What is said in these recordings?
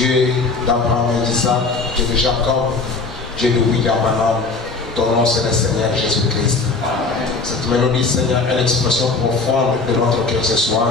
Dieu d'Abraham et d'Isaac, Dieu de Jacob, Dieu de William Branham, ton nom c'est le Seigneur Jésus-Christ. Cette mélodie, Seigneur, est l'expression profonde de notre cœur ce soir,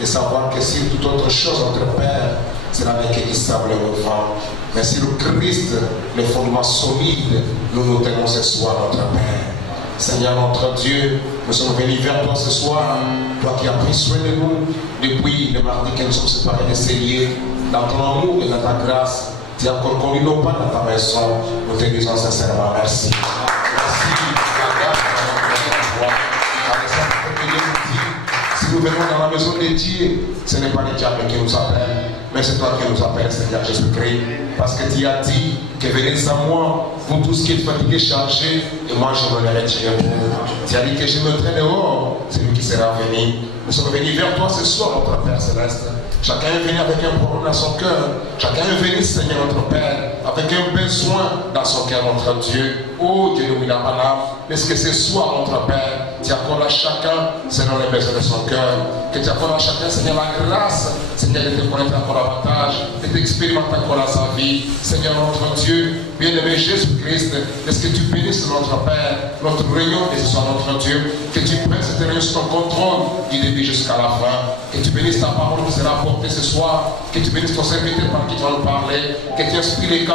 de savoir que si toute autre chose, notre Père, c'est la qui stable le vent. Mais si le Christ, le fondement solide, nous nous tenons ce soir, notre Père. Seigneur, notre Dieu, nous sommes venus vers toi ce soir, toi qui as pris soin de nous depuis le mardi que nous sommes séparés de ces lieux, dans ton amour et dans ta grâce. Tu as encore conduit nos pas dans ta maison. Nous te disons sincèrement merci. Merci pour la grâce de notre foi. Si nous venons dans la maison de Dieu, ce n'est pas le diable qui nous appelle, mais c'est toi qui nous appelles, Seigneur Jésus-Christ, parce que tu as dit que venez à moi, vous tous qui êtes fatigués, chargés, et moi je me les retirerai. Tu as dit que je me traîne dehors, c'est lui qui sera venu. Nous sommes venus vers toi ce soir, notre Père Céleste. Chacun est venu avec un problème dans son cœur. Chacun est venu, Seigneur notre Père, avec un besoin dans son cœur, notre Dieu. Oh Dieu, nous la parole. Est-ce que ce soir, notre Père, tu accordes à chacun, Seigneur, les besoins de son cœur. Que tu accordes à chacun, Seigneur, la grâce, Seigneur, de te connaître encore davantage, de t'expérimenter encore dans sa vie. Seigneur, notre Dieu, bien-aimé Jésus-Christ, est-ce que tu bénisses notre Père, notre réunion, et ce soit notre Dieu, que tu prennes cette réunion sous ton contrôle du début jusqu'à la fin, que tu bénisses ta parole qui sera apportée ce soir, que tu bénisses ton serviteur par qui tu vas nous parler, que tu inspires les cantiques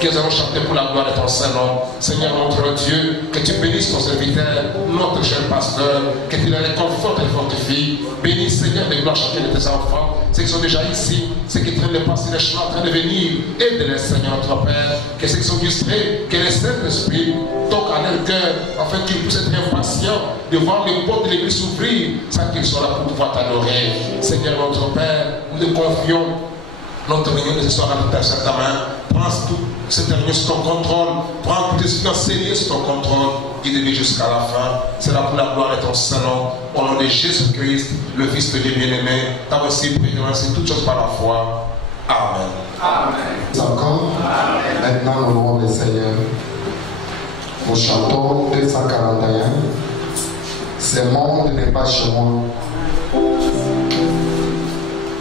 que nous allons chanter pour la gloire de ton Saint-Nom. Seigneur, notre Dieu, que tu bénisses ton serviteur, notre cher pasteur, que tu le réconfortes et fortifies. Bénis, Seigneur, de gloire chacun de tes enfants, ceux qui sont déjà ici, ceux qui traînent de passer les chemins, en train de venir, aide-les, Seigneur, notre Père, que ceux qui sont distraits, que le Saint-Esprit toque à leur cœur, afin qu'ils puissent être impatients de voir les portes de l'église s'ouvrir, sans qu'ils soient là pour pouvoir t'adorer. Seigneur, notre Père, nous te confions notre réunion de ce soir à ta main. Prends toute cette réunion sous ton contrôle. Prends toutes les situations sérieuses sous ton contrôle. Guide-les jusqu'à la fin. C'est là pour la gloire de ton Saint-Nom. Au nom de Jésus-Christ, le Fils de Dieu bien-aimé, t'as aussi prié, c'est toutes choses par la foi. Amen. Amen. Encore. Maintenant, nous louons le Seigneur. Nous chantons 241. Ce monde n'est pas chez moi.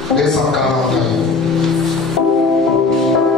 241. Yeah.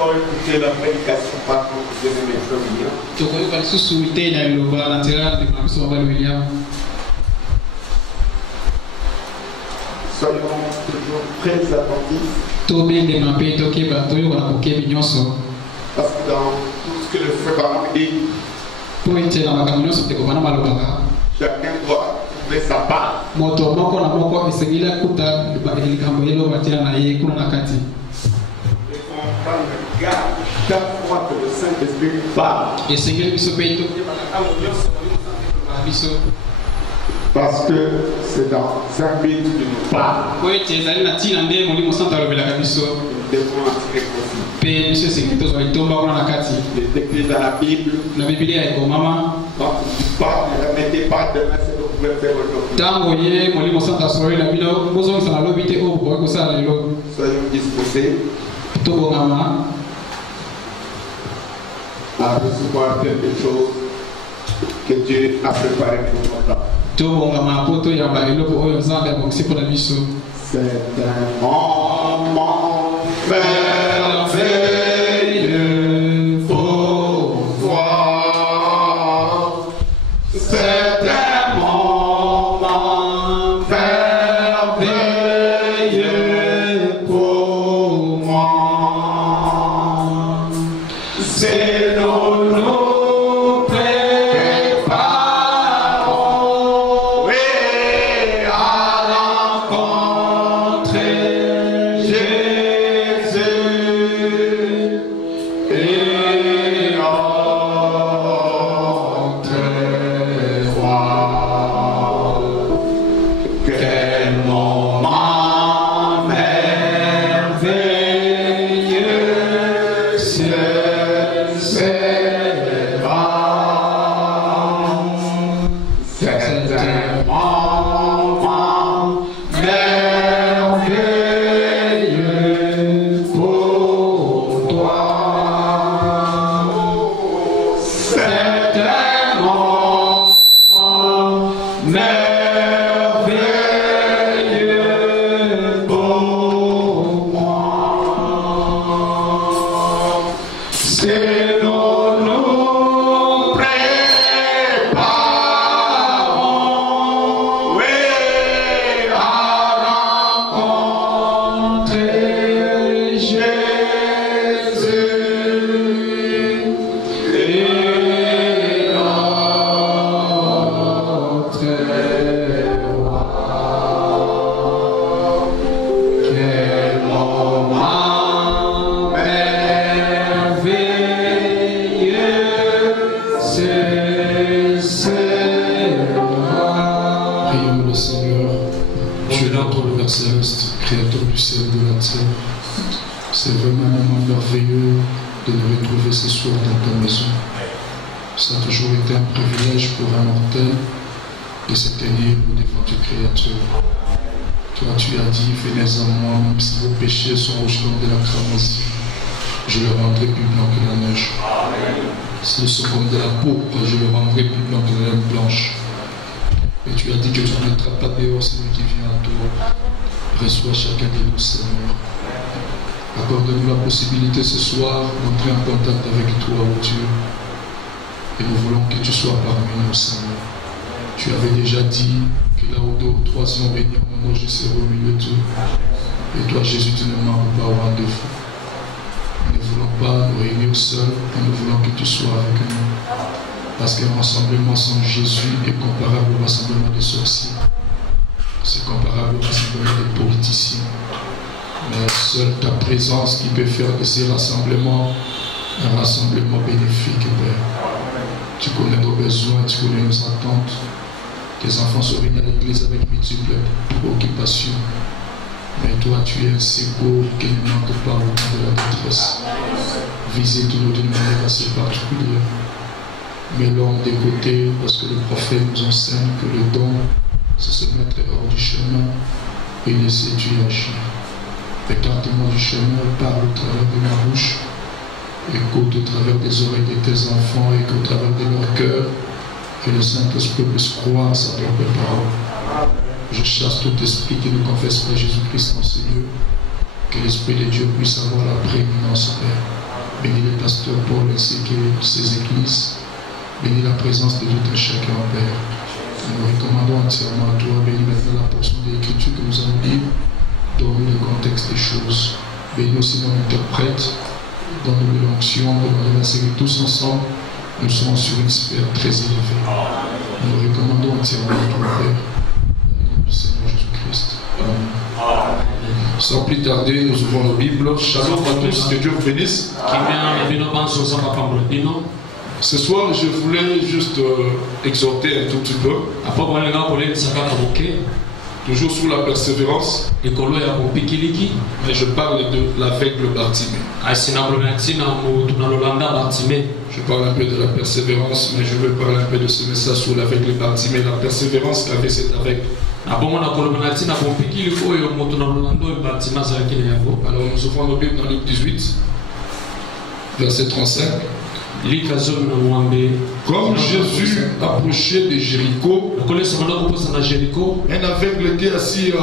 encore écouté la prédication par notre bien-aimé frère William. Soyons toujours très attentifs. Parce que dans tout ce que le frère Baram dit, chacun doit trouver sa part. Et qu'on prenne garde chaque fois que le Saint-Esprit parle. Parce que c'est dans un but qui nous parle. Nous devons en tirer profit. C'est écrit dans la Bible. Quand tu parles, ne remettez pas demain ce que vous pouvez faire aujourd'hui. Soyons disposés à recevoir quelque chose que Dieu a préparé pour notre temps. C'est un moment merveilleux pour voir. C'est un moment merveilleux pour moi. C'est nous C'est vraiment un moment merveilleux de nous retrouver ce soir dans ta maison. Ça a toujours été un privilège pour un mortel de se tenir devant tes créatures. Toi, tu as dit, venez à moi, même si vos péchés sont rouges comme de la cramoisie, je le rendrai plus blanc que la neige. S'ils sont comme de la pourpre, je le rendrai plus blanc que la laine blanche. Et tu as dit que tu ne mettras pas dehors celui qui vient à toi. Reçois chacun de nous, Seigneur. Accorde-nous la possibilité ce soir d'entrer en contact avec toi, ô Dieu. Et nous voulons que tu sois parmi nous, Seigneur. Tu avais déjà dit que là où deux ou trois sont réunis en mon nom, je serai au milieu d'eux. Et toi, Jésus, tu ne manques pas au rendez-vous. Nous ne voulons pas nous réunir seuls, mais nous voulons que tu sois avec nous. Parce qu'un rassemblement sans Jésus est comparable au rassemblement des sorciers. C'est comparable au rassemblement des politiciens. Mais seule ta présence qui peut faire de ces rassemblements un rassemblement bénéfique, Père. Tu connais nos besoins, tu connais nos attentes. Tes enfants sont venus à l'église avec multiples préoccupations. Mais toi, tu es un secours qui ne manque pas au temps de la détresse. Visite-nous d'une manière assez particulière. Mets l'homme de côté, parce que le prophète nous enseigne que le don, c'est se mettre hors du chemin et laisser Dieu agir. Écarte-moi du chemin, parle au travers de ma bouche, écoute au travers des oreilles de tes enfants et qu'au travers de leur cœur, que le Saint-Esprit puisse croire sa propre parole. Je chasse tout esprit qui ne confesse pas Jésus-Christ en ce lieu, que l'Esprit de Dieu puisse avoir la prééminence, Père. Bénis le pasteur Paul ainsi que ses églises. Bénis la présence de tout un chacun, Père. Nous recommandons entièrement à toi. Bénis maintenant la portion de l'écriture que nous allons lire. Donne-nous le contexte des choses. Bénis aussi nos interprètes. Donne-nous l'onction pour nous remercier tous ensemble. Nous sommes sur une sphère très élevée. Nous recommandons entièrement à toi, Père. Au nom du Seigneur Jésus-Christ. Amen. Sans plus tarder, nous ouvrons nos Bibles. Shalom à tous, que Dieu vous bénisse. Ce soir, je voulais juste exhorter un tout petit peu. Toujours sur la persévérance. Mais je parle de l'aveugle Bartimée. Je parle un peu de la persévérance, mais je veux parler un peu de ce message sur l'aveugle Bartimée, la persévérance qu'avait cet aveugle. Alors nous ouvrons nos Bibles dans Luc 18, verset 35. Comme Jésus approchait de Jéricho, un aveugle était assis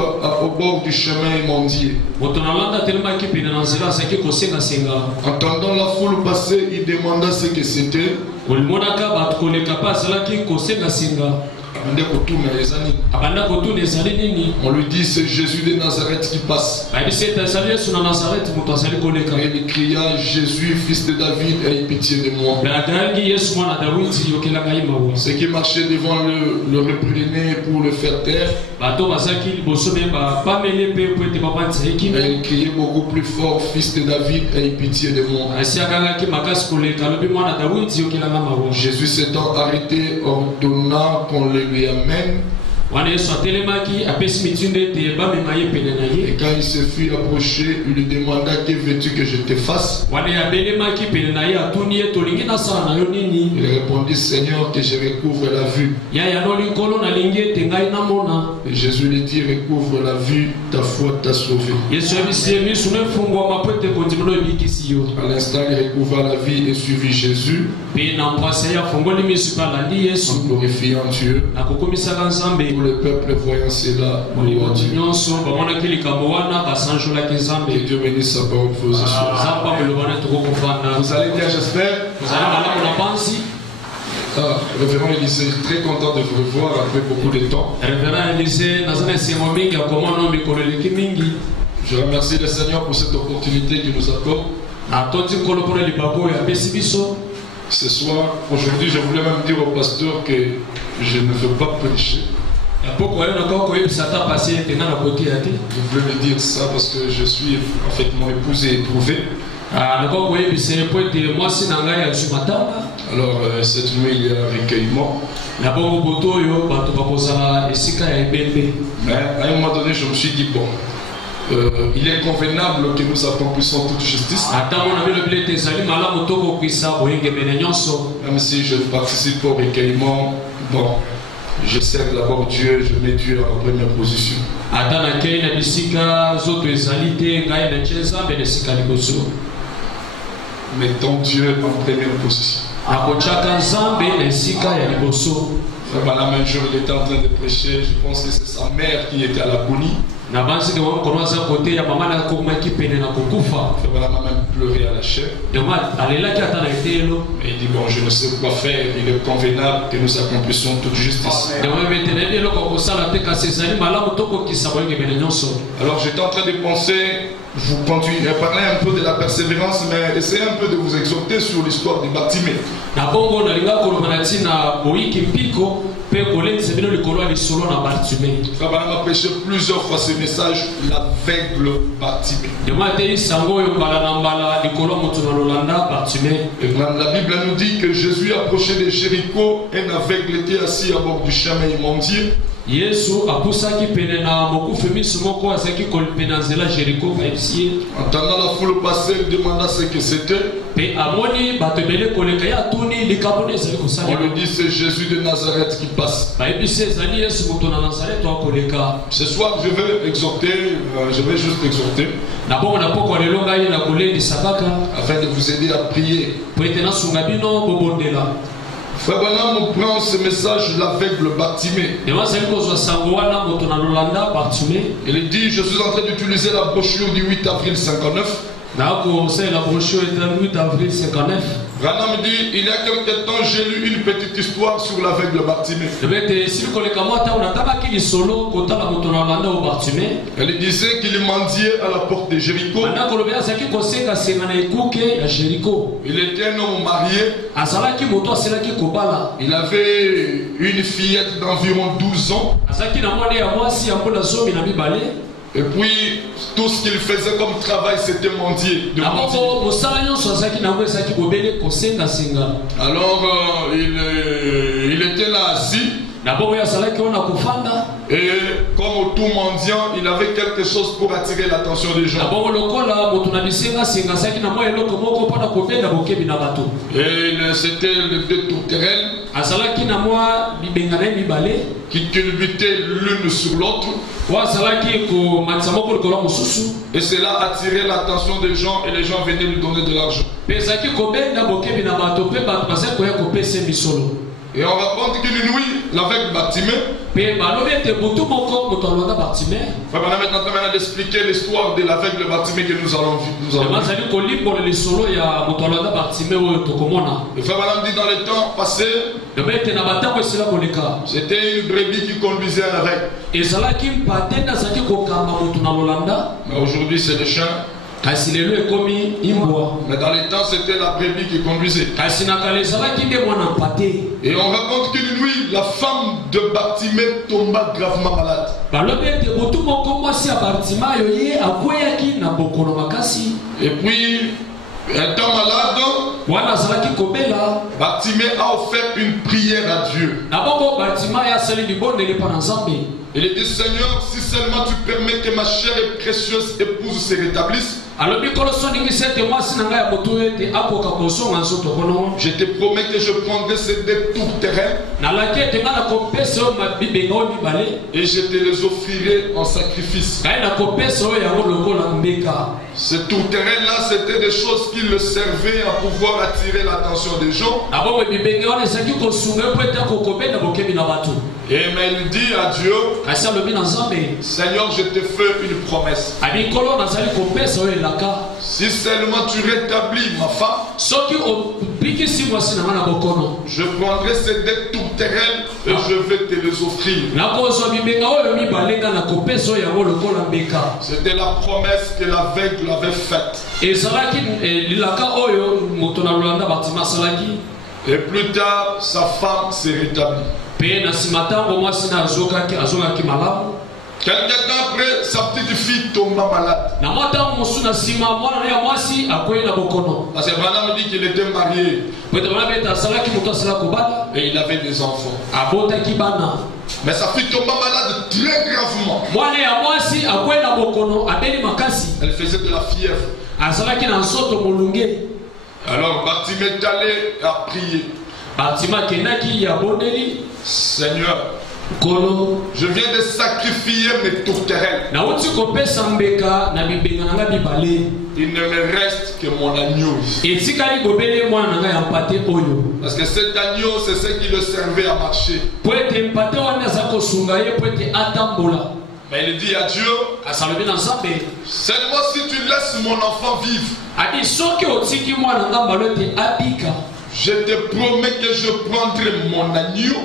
au bord du chemin et mendiait. Entendant la foule passer, il demanda ce que c'était. On lui dit c'est Jésus de Nazareth qui passe. Et il cria Jésus fils de David aie pitié de moi. Ceux qui marchaient devant le reprenaient pour le faire taire. Et il criait beaucoup plus fort fils de David aie pitié de moi. Jésus s'étant arrêté ordonna qu'on le lui amène. Et quand il se fut approché, il lui demanda que veux-tu que je te fasse. Il répondit Seigneur que je recouvre la vue. Et Jésus lui dit recouvre la vue, ta foi t'a sauvé. À l'instant il recouvra la vie et suivit Jésus en glorifiant Dieu. Pour le peuple voyant cela, que Dieu bénisse sa parole pour ce soir. Vous allez bien, j'espère. Révérend Élisée, très content de vous revoir après beaucoup de temps. Je remercie le Seigneur pour cette opportunité qu'il nous accorde. Ce soir, aujourd'hui, je voulais même dire au pasteur que je ne veux pas prêcher. Je voulais lui dire ça parce que je suis, en fait, mon épouse est éprouvée. Alors, cette nuit, il y a un recueillement. Mais à un moment donné, je me suis dit, bon, il est convenable que nous accomplissions toute justice. Même si je participe au recueillement, bon, je sers d'abord Dieu, je mets Dieu en première position. Mettons Dieu en première position. Voilà, un jour il était en train de prêcher, je pense que c'est sa mère qui était à l'agonie. Voilà, m'a même pleuré à la chair. Et il dit bon, je ne sais quoi faire, il est convenable que nous accomplissions toute justice. Alors j'étais en train de penser, vous continuez à parler un peu de la persévérance, mais essayez un peu de vous exhorter sur l'histoire de Bartimée. Frère m'a prêché plusieurs fois ce message, l'aveugle Bartimée. Et la Bible nous dit que Jésus approchait de Jéricho, un aveugle était assis à bord du chemin et mendiait. Entendant la foule passer, il demanda ce que c'était. On lui dit c'est Jésus de Nazareth qui passe. Ce soir je vais exhorter, je vais juste exhorter afin de vous aider à prier. Frère Branham prend ce message de l'aveugle Bartimée. Il dit je suis en train d'utiliser la brochure du 8 avril 59. c'est la brochure est le 8 avril 59. Branham dit, il y a quelque temps, j'ai lu une petite histoire sur l'aveugle Bartimée. Elle disait qu'il mendiait à la porte de Jéricho. Il était un homme marié. Il avait une fillette d'environ 12 ans. Et puis, tout ce qu'il faisait comme travail, c'était mendier. Alors, il était là assis. Et comme tout mendiant, il avait quelque chose pour attirer l'attention des gens. Et c'était les deux tourterelles qui culbutaient l'une sur l'autre. Et cela attirait l'attention des gens et les gens venaient lui donner de l'argent. Et on raconte qu'une nuit, l'aveugle Bartimée, Frère Branham est en train d'expliquer l'histoire de l'aveugle Bartimée que nous allons vivre. Et Frère Branham dit dans le temps passé, c'était une brebis qui conduisait un aveugle. Mais aujourd'hui c'est le chien. Mais dans les temps c'était la brebis qui conduisait. Et on raconte qu'une nuit la femme de Bartimée tomba gravement malade. Et puis étant malade, Bartimée a offert une prière à Dieu. Il a dit, Seigneur, si seulement tu permets que ma chère et précieuse épouse se rétablisse, je te promets que je prendrai ces deux tourterelles et je te les offrirai en sacrifice. Ces tourterelles-là, c'était des choses qui le servaient à pouvoir attirer l'attention des gens. Et mais il dit à Dieu, Seigneur, je te fais une promesse. Si seulement tu rétablis ma femme, je prendrai ces deux tourterelles et je vais te les offrir. C'était la promesse que l'aveugle avait faite. Et plus tard, sa femme s'est rétablie. Quelque temps après, sa petite fille tomba malade. Parce que Branham dit qu'il était marié. Et il avait des enfants. Mais sa fille tomba malade très gravement. Elle faisait de la fièvre. Alors Bartimée est allé à prier. Seigneur, je viens de sacrifier mes tourterelles. Il ne me reste que mon agneau. Parce que cet agneau, c'est ce qui le servait à marcher. Mais il dit à Dieu, seulement si tu laisses mon enfant vivre, je te promets que je prendrai mon agneau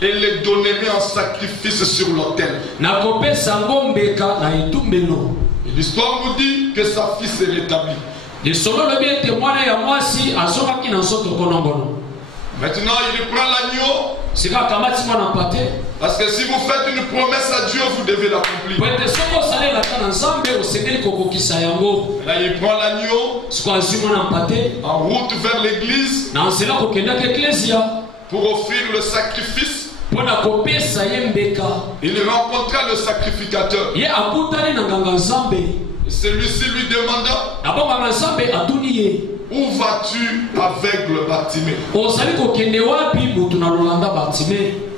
et le donnerai en sacrifice sur l'autel. Et l'histoire nous dit que sa fille s'est rétablie. Maintenant, il prend l'agneau. Parce que si vous faites une promesse à Dieu, vous devez l'accomplir. Là, il prend l'agneau en route vers l'église pour offrir le sacrifice. Il rencontra le sacrificateur. Et celui-ci lui demanda, où vas-tu aveugle Bartimée?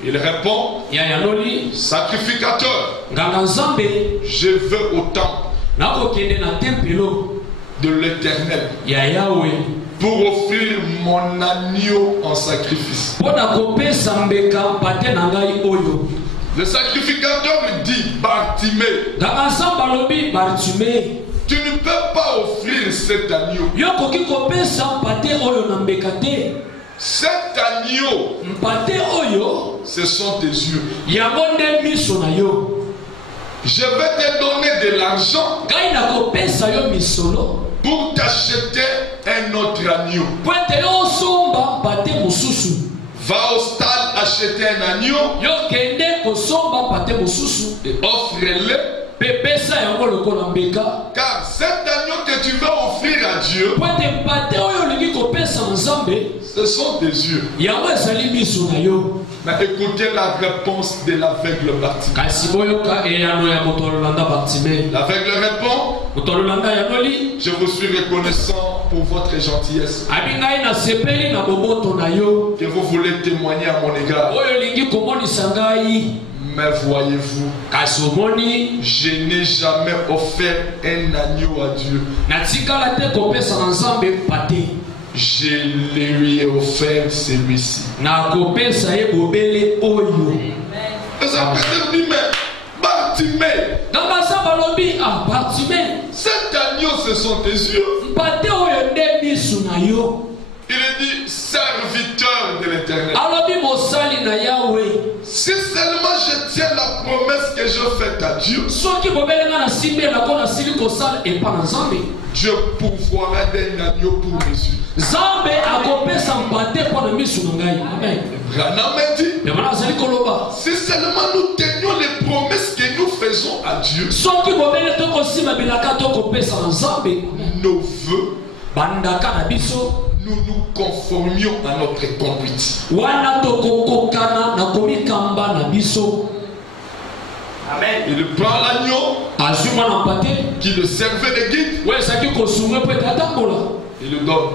Il répond, sacrificateur, je veux au temple de l'Éternel pour offrir mon agneau en sacrifice. Le sacrificateur me dit, Bartimée, tu ne peux pas offrir cet agneau. Cet agneau, ce sont tes yeux. Je vais te donner de l'argent pour t'acheter un autre agneau. Va au stade acheter un agneau et offre-le. Car cet agneau que tu vas offrir à Dieu, ce sont tes yeux. Mais écoutez la réponse de l'aveugle Bartimée. L'aveugle répond, je vous suis reconnaissant pour votre gentillesse que vous voulez témoigner à mon égard. Mais voyez-vous, je n'ai jamais offert un agneau à Dieu. Je lui ai offert celui-ci. Et ça peut dit, mais Bartimée, cet agneau, ce sont tes yeux. Il est dit, serviteur de l'Éternel. Si seulement je tiens la promesse que je fais à Dieu, Dieu pourvoira d'un agneau pour mes yeux. Branham dit, si seulement nous tenions les promesses que nous faisons à Dieu, nos vœux, nous nous conformions à notre conduite. Il prend l'agneau qui le servait de guide. Il le donne.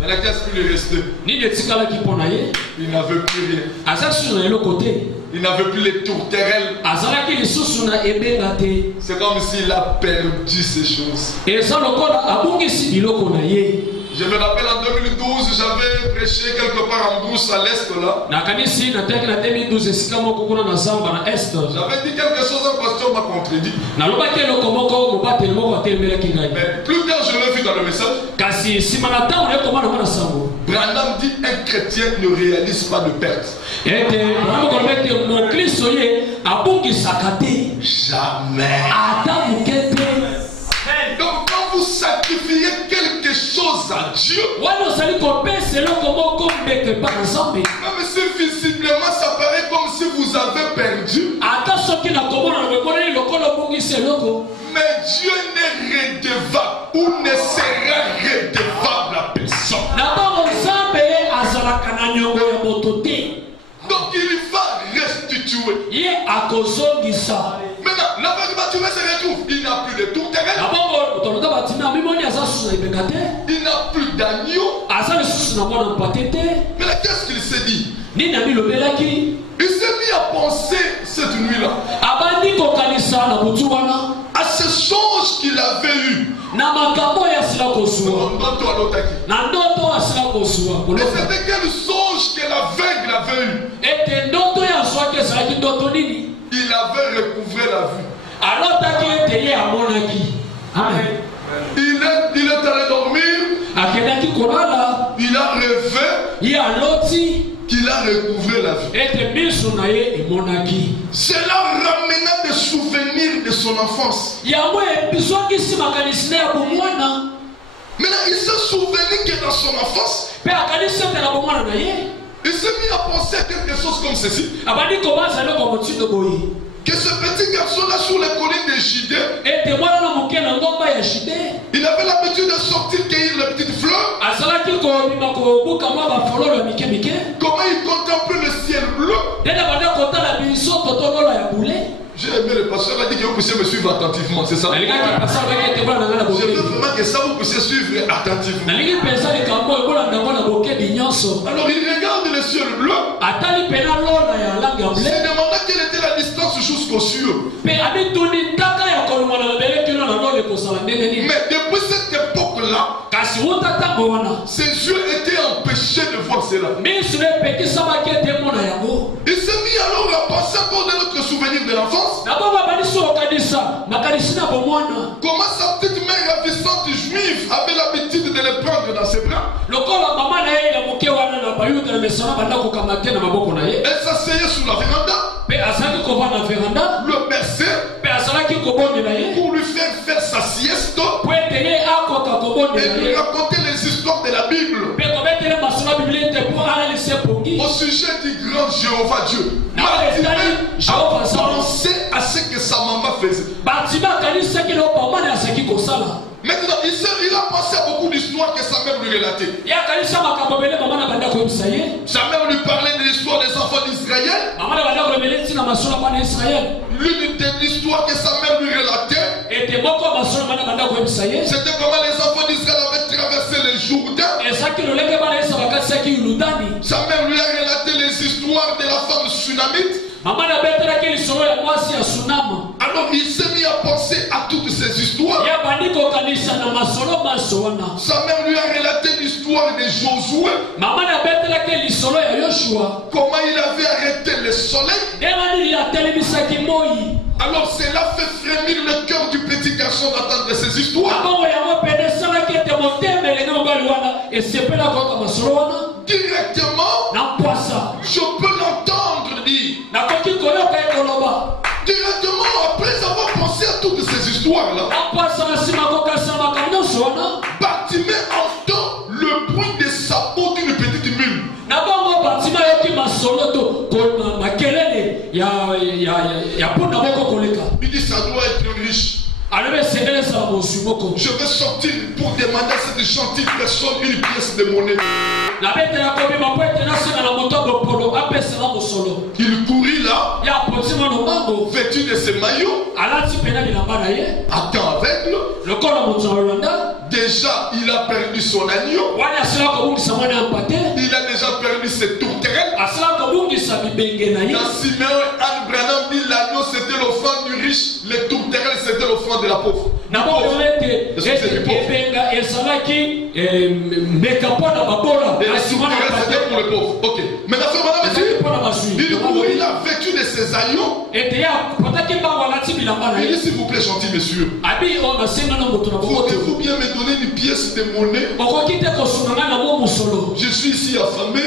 Mais la qu'est-ce qu'il est resté? Il n'avait plus rien. Il n'avait plus les tourterelles. C'est comme s'il a perdu ces choses. Je me rappelle en 2012, j'avais prêché quelque part en brousse à l'est là. J'avais dit quelque chose, un pasteur m'a contredit. Mais plus tard je l'ai vu dans le message. Branham dit un chrétien ne réalise pas de perte. Jamais. Donc quand vous sacrifiez quelque chose à Dieu, même si visiblement ça paraît comme si vous avez perdu, mais Dieu n'est redevable ou ne sera redevable à personne. Donc il va restituer. Maintenant, l'aveugle Bartimée se retrouve. Il n'a plus de tourterelle. Il n'a plus d'agneau. Mais là, qu'est-ce qu'il s'est dit? Il s'est mis à penser cette nuit-là à ce songe qu'il avait eu. Et c'était quel songe que l'aveugle avait eu? Il avait recouvré la vue. Il est allé dormir. Il a rêvé qu'il a recouvré la vue. Cela ramena des souvenirs de son enfance. Maintenant, il s'est souvenu que dans son enfance, il s'est mis à penser à quelque chose comme ceci. Que ce petit garçon-là sur les collines de Judée, il avait l'habitude de sortir cueillir les petites fleurs. Comment il contemplait le ciel bleu. J'ai aimé le pasteur, il a dit que vous puissiez me suivre attentivement, c'est ça? Je veux vraiment que ça vous puissiez suivre attentivement. Alors il regarde le ciel bleu. Il se demanda quelle était la distance jusqu'aux cieux. Mais depuis cette époque-là, ses yeux étaient empêchés de voir cela. Il s'est mis alors à penser souvenir de l'enfance. Comment sa petite mère ravissante juive avait l'habitude de le prendre dans ses bras. Elle s'asseyait sur la véranda. Le bercer pour lui faire sa sieste et lui raconter les histoires de la Bible au sujet du grand Jéhovah Dieu. Bartimée a pensé à ce que sa maman faisait. Maintenant, il a pensé à beaucoup d'histoires que sa mère lui relatait. Sa mère lui parlait de l'histoire des enfants d'Israël. L'une des histoires que sa mère lui relatait, c'était comment les enfants d'Israël avaient traversé le Jourdain. Sa mère lui a relaté les histoires de la femme tsunamite. Alors il s'est mis à penser à toutes ces histoires. Sa mère lui a relaté l'histoire de Josué. Comment il avait arrêté le soleil. Alors cela fait frémir le cœur du petit garçon d'entendre ces histoires. Directement, je peux l'entendre dire. Directement, après avoir pensé à toutes ces histoires-là, Bartimée entend le bruit des sabots d'une petite mule. Il dit ça doit être riche. Je vais sortir pour demander à cette gentille personne une pièce de monnaie. Il courut là, vêtu de ses maillots, attend aveugle. Déjà, il a perdu son agneau. Il a déjà perdu ses tourterelles. Dans Simeon et Anne Branham dit l'agneau c'était l'offrande du riche, les tourterelles c'était l'offrande de la pauvre. C'était pour le pauvre. Ok. Mais la femme il courut, il a vêtu de ses agneaux. Il dit s'il vous plaît, gentil monsieur, pouvez-vous bien me donner une pièce de monnaie? Je suis ici affamé.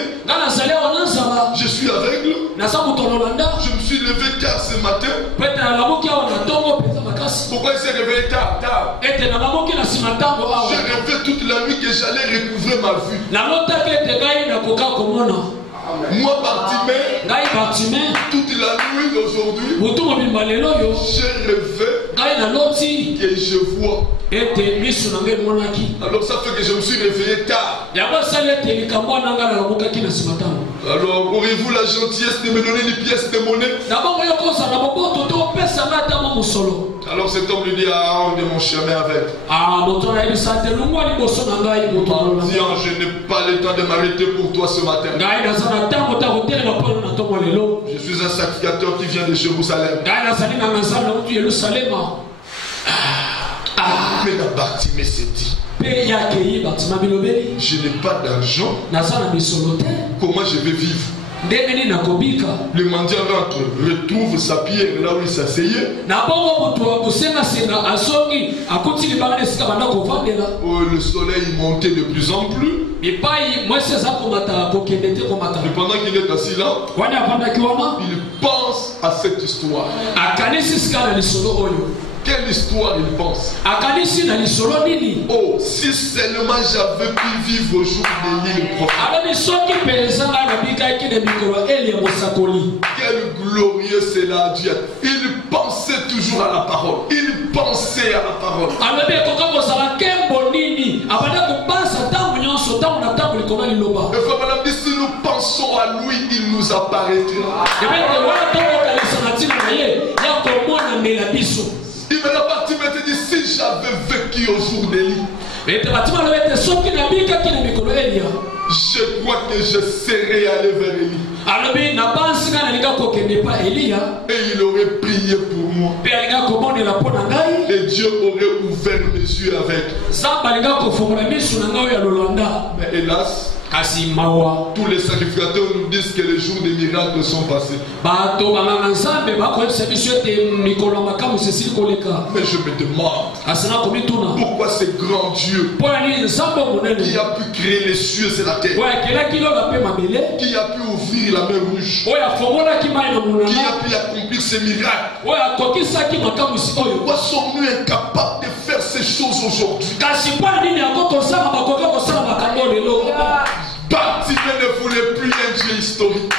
Je suis aveugle. Je me suis levé tard ce matin. Pourquoi il s'est réveillé tard? J'ai rêvé toute la nuit que j'allais recouvrer ma vue. Moi, Bartimée, toute la nuit d'aujourd'hui, j'ai rêvé que je vois. Alors ça fait que je me suis réveillé tard. Alors aurez-vous la gentillesse de me donner une pièce de monnaie? Alors cet homme lui dit ah, on est mon chemin avec. Tiens, je n'ai pas le temps de m'arrêter pour toi ce matin. Je suis un sacrificateur qui vient de Jérusalem. Mais la Bartimée s'est dit, je n'ai pas d'argent. Comment je vais vivre? Le mendiant rentre, retrouve sa pierre là où il s'asseyait. Oh, le soleil montait de plus en plus. Et pendant qu'il est assis là, il pense à cette histoire. Quelle histoire il pense? Oh, si seulement j'avais pu vivre au jour de l'île quel glorieux cela a dû être. Il pensait toujours à la parole. Il pensait à la parole. Et frère madame dit, si nous pensons à lui, il nous apparaîtra. Il me l'a parti, mais dit, si j'avais vécu au jour d'Élie, je crois que je serais allé vers Élie. Et il aurait prié pour moi. Et Dieu aurait ouvert mes yeux avec. Mais hélas, Tous les sacrificateurs nous disent que les jours des miracles sont passés. Mais je me demande pourquoi ce grand Dieu qui a pu créer les cieux et la terre, qui a pu ouvrir la mer rouge, qui a pu accomplir ces miracles, pourquoi sommes-nous incapables de faire ces choses aujourd'hui? Bartimée ne voulait plus un Dieu historique.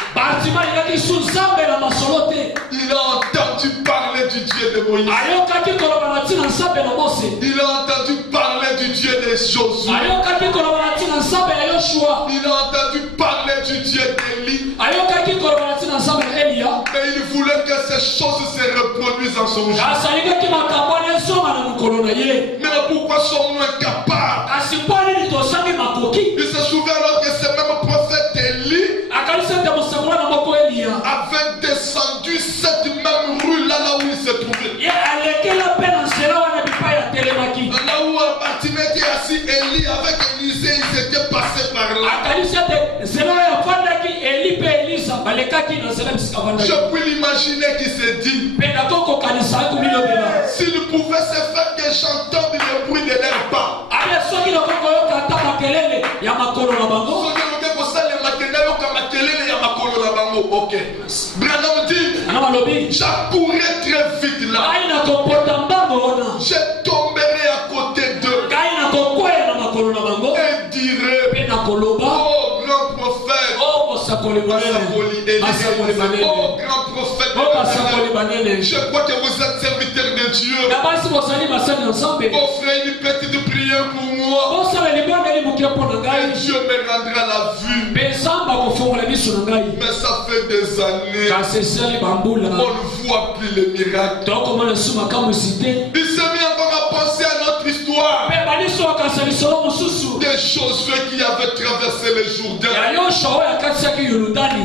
Il a entendu parler du Dieu de Moïse. Il a entendu parler du Dieu de Josué. Il a entendu parler du Dieu d'Élie. Mais il voulait que ces choses se reproduisent en son jour. Mais pourquoi sommes-nous incapables? Il se souvient alors que ce même prophète Élie avait descendu cette même rue là où il se trouvait. Là où Bartimée était assis, Élie avec Élisée, ils étaient passés par là. Je puis l'imaginer qui s'est dit, s'il pouvait se faire que j'entende le bruit de leurs pas. Ok. Branham dit, j'accourais très vite là. Je tomberai à côté d'eux. Et dirai, oh grand prophète, oh grand prophète, je crois que vous êtes serviteur de Dieu. Offrez une petite prière pour moi. Et Dieu me rendra la vue. Mais ça fait des années, on ne voit plus les miracles. Il s'est mis encore à penser à notre histoire. Des Josué qui avaient traversé le Jourdain.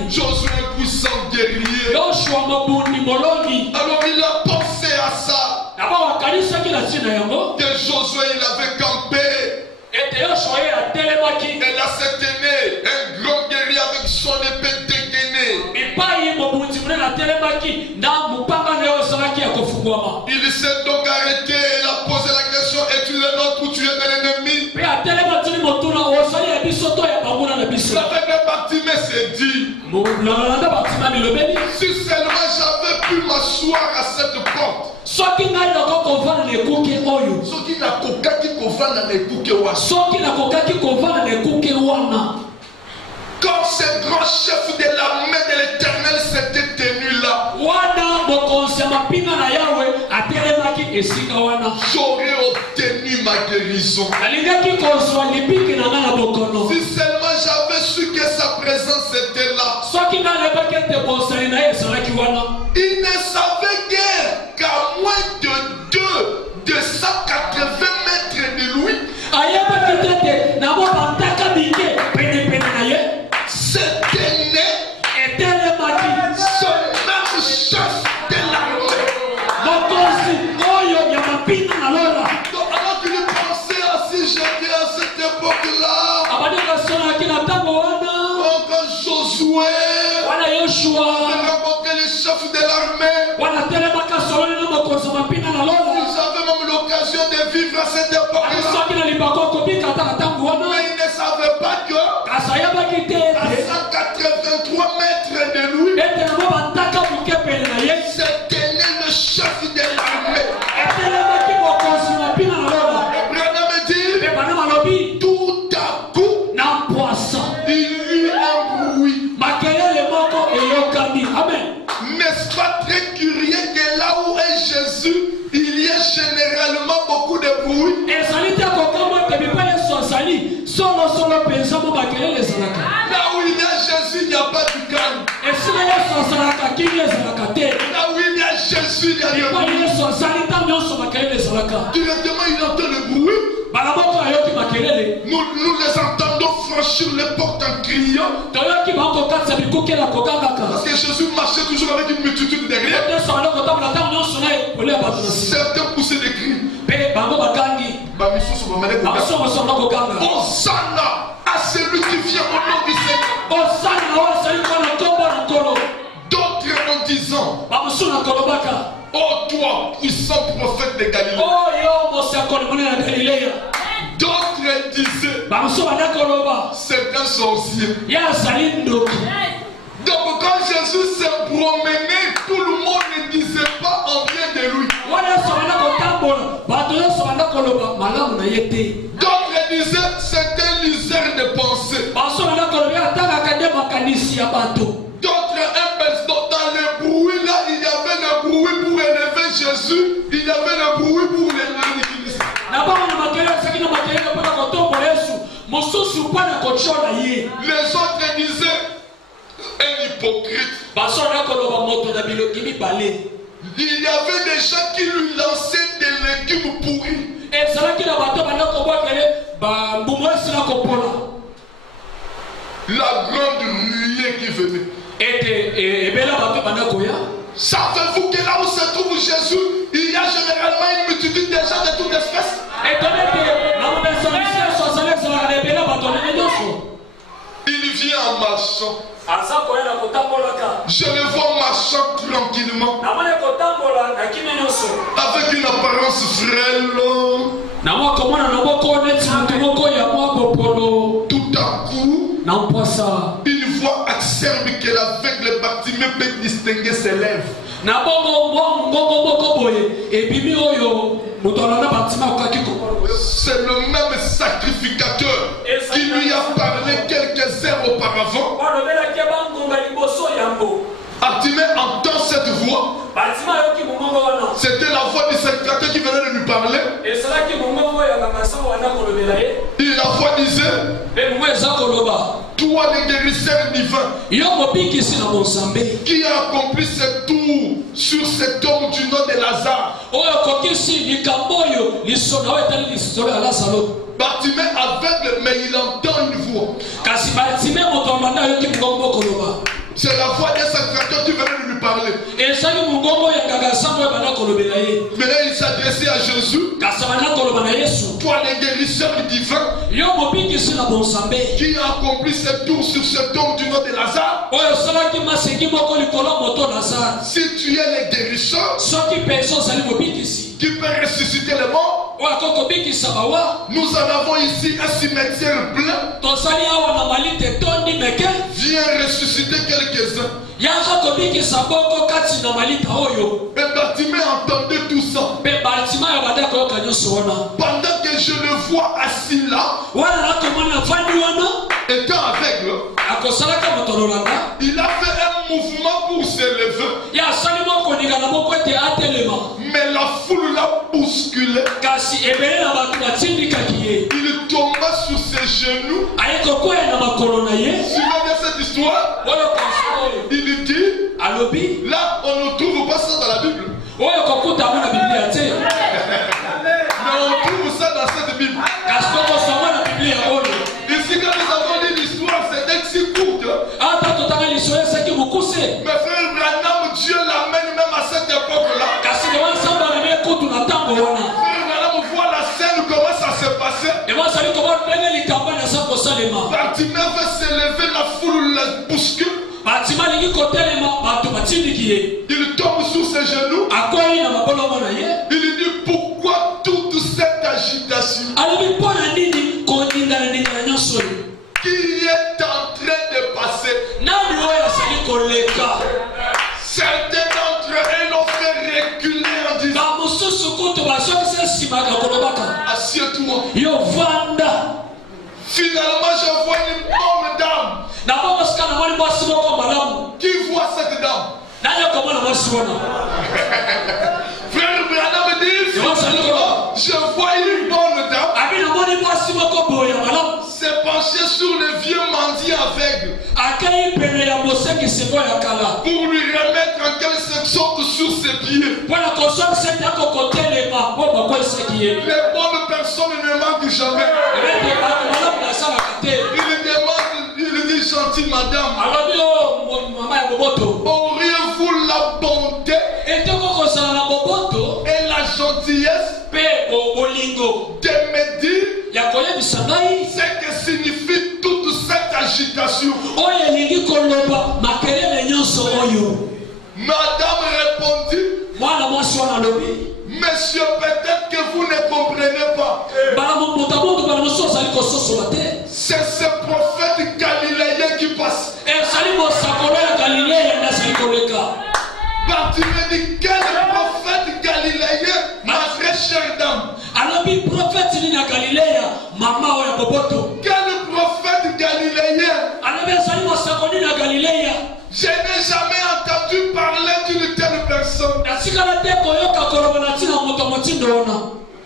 Josué un puissant guerrier. Alors il a pensé à ça. Que Josué il avait campé. Et là c'était né un grand guerrier avec son épée dégainée. Il s'est donc arrêté, il a posé la question, es-tu le nôtre ou tu es de l'ennemi? L'aveugle Bartimée s'est dit, si seulement j'avais pu m'asseoir à cette porte. Quand ce grand chef de l'armée de l'Éternel s'était tenu là, j'aurais obtenu ma guérison. Si seulement j'avais su que sa présence était là. Il ne savait guère qu'à moins de 280 mètres de lui, c'était né ce même chef de l'armée. Alors qu'il pensait à si j'étais à cette époque-là, quand Josué rencontrait les chefs de l'armée, vous avez même l'occasion de vivre à cette époque-là. Mais il ne savait pas que à 183 mètres de lui, c'était le chef de l'armée. Branham dit, tout à coup, il y eut un bruit. N'est-ce pas très curieux que là où est Jésus, il y a généralement beaucoup de bruit? Là où il y a Jésus, il n'y a pas du calme. Là où il y a Jésus, il y a du bruit. Directement, il entend le bruit. Nous les entendons franchir les portes en criant. Parce que Jésus marchait toujours avec une multitude derrière. Certains poussaient des cris. Hosanna à celui celui qui vient au nom du Seigneur. D'autres en disant, oh toi, puissant prophète de Galilée. D'autres disaient, c'est un sorcier. Donc quand Jésus s'est promené, tout le monde ne disait pas en bien de lui. D'autres disaient, c'est un liseur de pensée. D'autres, dans le bruit là, il y avait le bruit pour élever Jésus, il y avait le bruit pour l'élever. Les autres disaient, un hypocrite. Il y avait des gens qui lui lançaient des légumes pourris. La grande nuée qui venait. Savez-vous que là où se trouve Jésus, il y a généralement une multitude de gens de toute espèce? Il vient en marchant. Je le vois marchant tranquillement. Avec une apparence frêle. Tout à coup, une voix acerbe que l'aveugle Bartimée peut distinguer ses lèvres. C'est le même sacrificateur qui lui a parlé quelques heures auparavant. Bartimée entend cette voix. C'était la voix du sacrificateur qui venait de lui parler. Et la voix disait, toi le guérisseur divin, qui a accompli ce tour sur cet homme du nom de Lazare. Bartimée aveugle, mais il entend une voix. C'est la voix d'un sacrificateur qui venait de lui parler. Mais là, il s'adressait à Jésus. Toi, le guérisseur divin, qui a accompli ce tour sur cet homme du nom de Lazare. Si tu es le guérisseur, qui peut ressusciter les morts, nous en avons ici un cimetière plein. Viens ressusciter quelques-uns. Et Bartimée entendait tout ça. Pendant que je le vois assis là, étant aveugle, il a fait un mouvement pour s'élever. Mais la foule l'a bousculé. Il tomba sur ses genoux. Suivant cette histoire, il dit, là on ne trouve pas ça dans la Bible. Mais on trouve ça dans cette Bible. Ici quand nous avons dit l'histoire, c'était si courte. Mais frère Branham, Dieu l'amène même à cette époque-là. Branham voit la scène, comment ça s'est passé. Bartimée veut s'élever, la foule la bouscule. Il tombe sur ses genoux. Il dit, pourquoi toute cette agitation? Qui est en train de passer? Certains d'entre eux l'ont fait reculer en disant, assieds-toi. Finalement, je vois une bonne dame. Qui voit cette dame? Frère Branham dit, je vois une bonne dame. C'est penché sur le vieux mendiant aveugle. Pour lui remettre en quelque sorte sur ses pieds. Les bonnes personnes ne manquent jamais. Il dit, gentille madame, auriez-vous la bonté et la gentillesse de me dire ce que signifie toute Monsieur, peut-être que vous ne comprenez pas. C'est ce prophète galiléen qui passe. Bartimée dit, quel prophète galiléen, ma très chère dame. Quel prophète galiléen. Je n'ai jamais entendu parler d'une telle personne.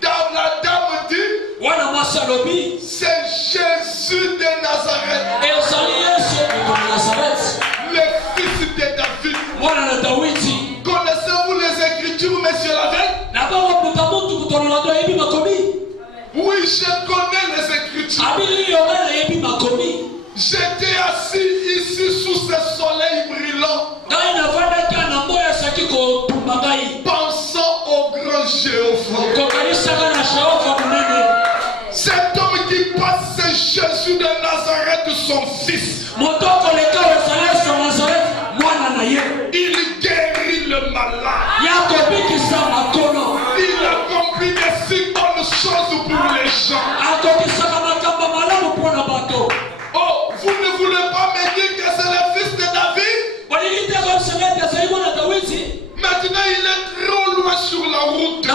Dans la dame dit, c'est Jésus de Nazareth, le fils de David. Connaissez-vous les Écritures, monsieur Lavelle? Oui, je connais les Écritures. J'étais assis ici sous ce soleil brillant, pensant au grand Jéhovah. Cet homme qui passe, c'est Jésus de Nazareth, son fils. Il guérit le malade. Il accomplit de si bonnes choses pour les gens. Oh, vous ne voulez pas me dire que c'est le fils de David? Maintenant, il est trop loin sur la route. Je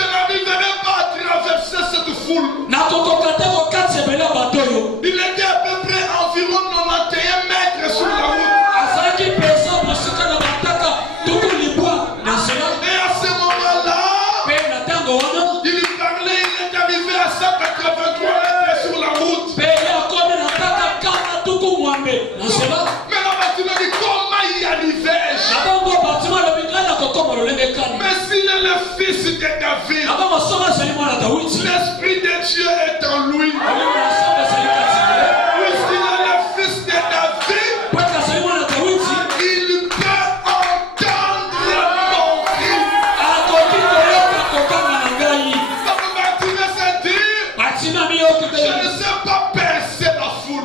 n'arriverai pas à traverser cette foule. Il était à peu près environ 91 mètres sur la route. Et à ce moment-là, il parlait, il est arrivé à 183 mètres sur la route. Mais la bâtiment dit, comment y arrivais-je? Mais s'il est le fils de David, l'Esprit de Dieu est en lui. Puisqu'il est le fils de David, il peut entendre mon cri. Je ne sais pas percer la foule.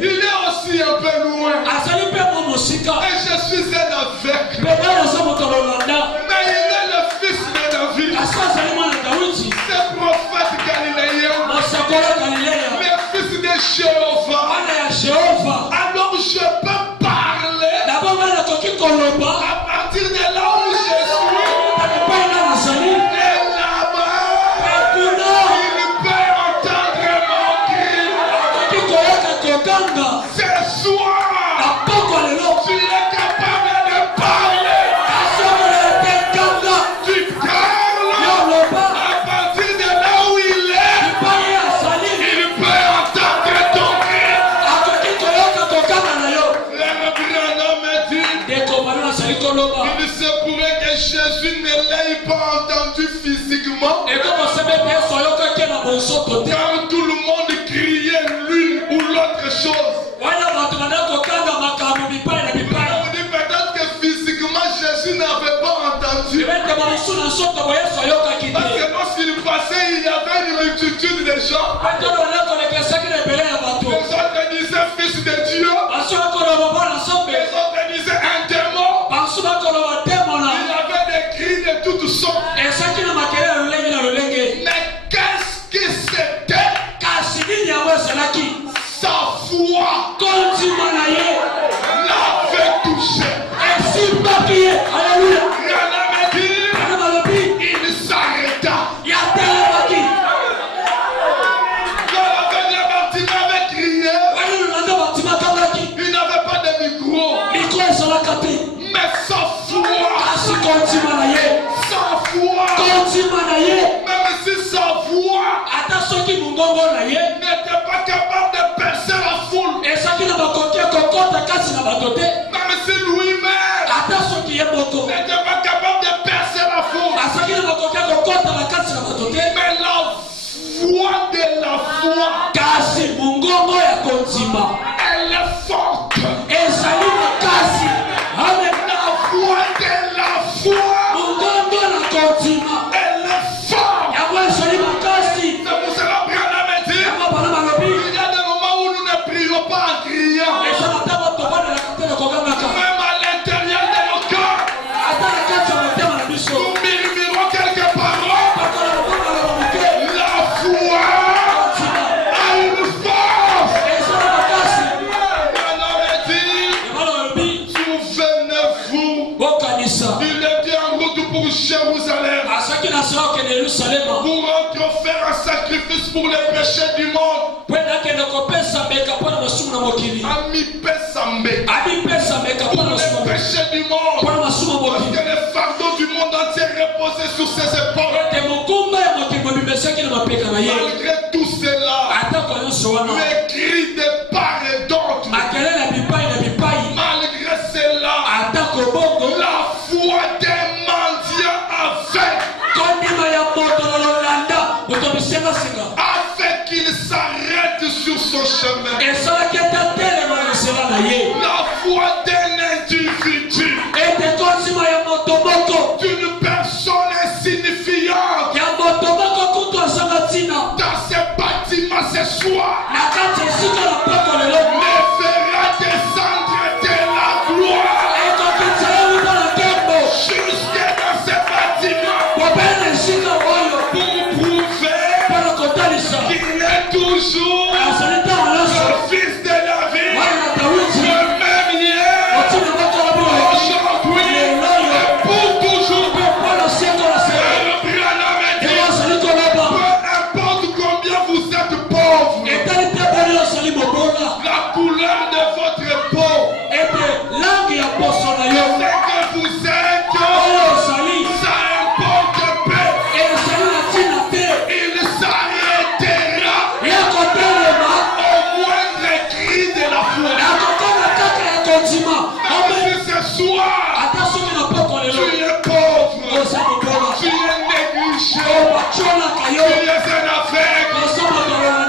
Il est aussi un peu loin. Et je suis un aveugle. Mais il est le fils de David. Ce prophète galiléen, le fils de Jéhovah. Alors je peux parler à partir de là où je suis. Et là-bas, il peut entendre mon cri. Ce soir, tu es capable de parler. Tu parles à partir de là où il est. Il peut entendre ton cri. Le Branham me dit, il se pourrait que Jésus ne l'ait pas entendu physiquement, car tout le monde criait l'une ou l'autre chose. Peut-être que physiquement Jésus n'avait pas entendu. Parce que lorsqu'il passait, il y avait une multitude de gens. Les autres disaient fils de Dieu. Les autres disaient un démon. Il y avait des cris de toutes sortes. Mais qu'est-ce que c'était? Sa foi l'avait touché. Il s'arrêta. Quand le bâtiment avait crié, il n'avait pas de micro. Mais sa foi, même si sa voix n'était pas capable de percer la foule, même si lui-même n'était pas capable de percer la foule, mais la voix de la foi, elle est forte. La voix de la foi, elle est forte. C'est pour cela que Branham dit, il y a des moments où nous ne prions pas en criant. pour offrir un sacrifice pour les péchés du monde. Ami Pesambeka pour les péchés du monde. Parce que le fardeau du monde entier reposait sur ses épaules. Malgré tout cela, les cris de part et d'autre, malgré cela, la foi des mendiants a fait qu'il s'arrête sur son chemin. La foi d'un individu, d'une personne insignifiante, dans ces bâtiments ce soir, me fera descendre de la gloire jusque dans ces bâtiments pour prouver qu'il est toujours le fils de David, le même hier, aujourd'hui et pour toujours. Peu importe combien vous êtes pauvres, la couleur de votre peau, ce que vous êtes, ça importe peu. Il s'arrêtera au moindre cri de la foi. Même si ce soir tu es pauvre, tu es négligé, tu es un aveugle,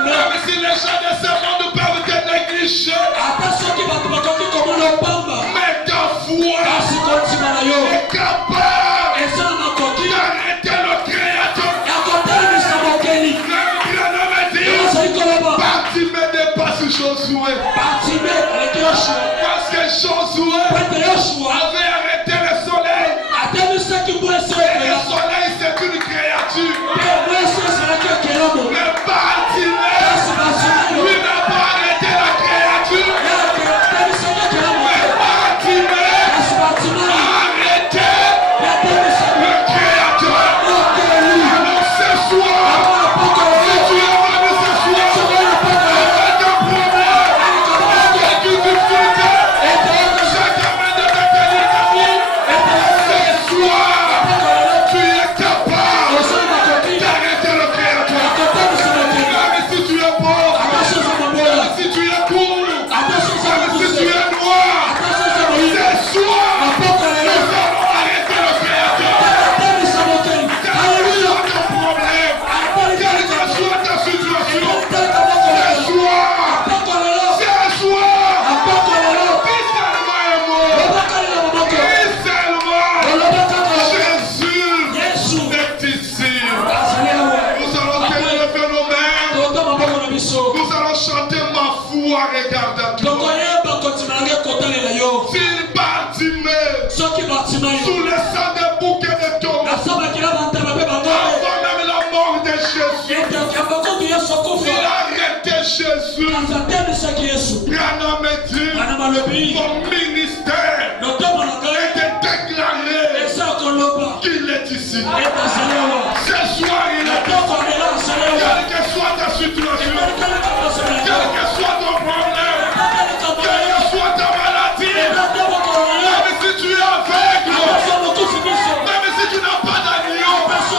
même si les gens de ce monde peuvent te négliger, mais ta foi est capable d'arrêter le Créateur. Bartimée dépasse Josué, parce que Josué avait arrêté le soleil, et le soleil c'est une créature. Mais Bartimée, lui n'a pas arrêté la créature, mais Bartimée a arrêté le Créateur. Alors ce soir, si tu es venu ce soir avec un problème, avec une difficulté, je t'amène de te dire ce soir, tu es capable d'arrêter le Créateur. Même si tu es pauvre, même si tu es court, même si tu es noir, ce soir, nous allons arrêter le Créateur. Quel que soit ton problème, quelle que soit ta situation, ce soir, dis seulement un mot, dis seulement, Jésus est ici. Nous allons t'élever nos mains, nous allons chanter ma foi, regarde à toi. S'il Bartimée, sous le sang des bouquets de tomates, avant même la mort de Jésus, il a arrêté Jésus. Branham dit, mon ministère est de déclarer qu'il est ici. Ce soir, il est ici. Quelle que soit ta situation, quel que soit ton problème, quelle que soit ta maladie, même si tu es aveugle, même si tu n'as pas d'agneau, même si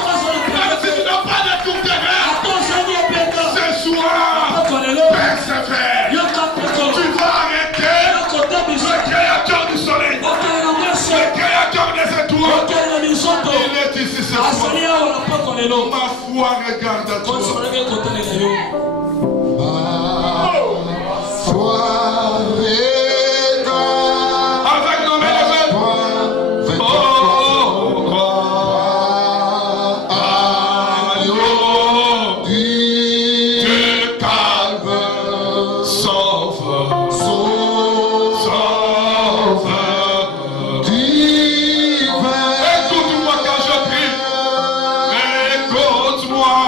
tu n'as pas de tourterelle, ce soir, persévère. Tu vas arrêter le Créateur du soleil, le Créateur des étoiles. Il est ici ce soir. Ma foi regarde à toi. Avec nos mains levées. Agneau du Calvaire, sauve divin. Écoute-moi quand je prie. Écoute-moi.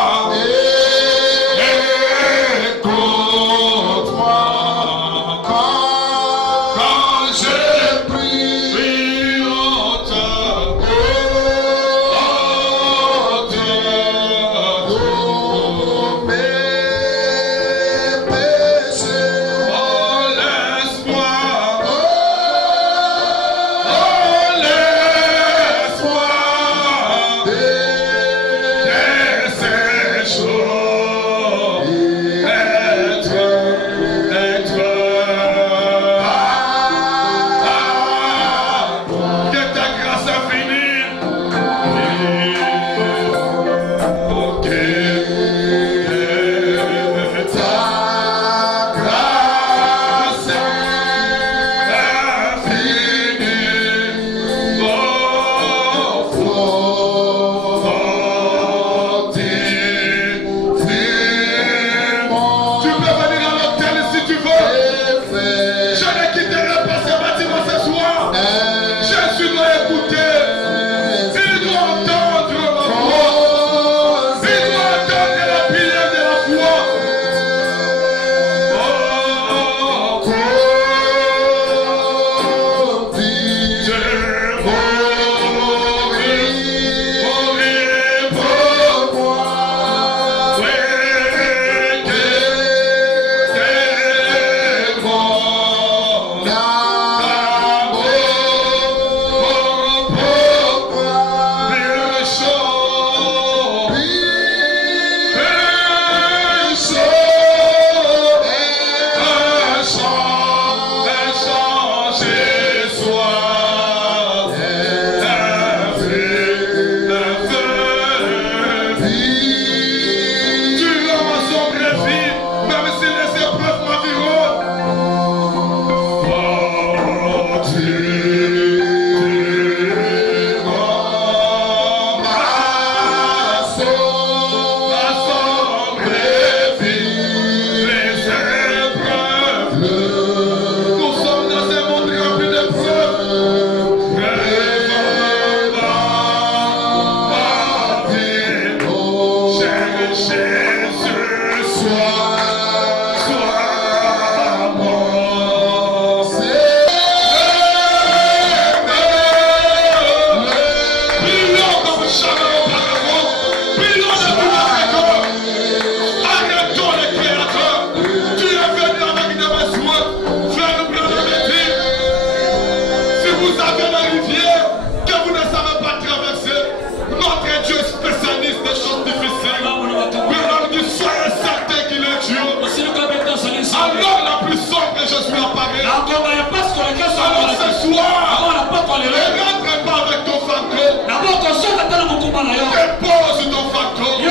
Dépose ton fantôme.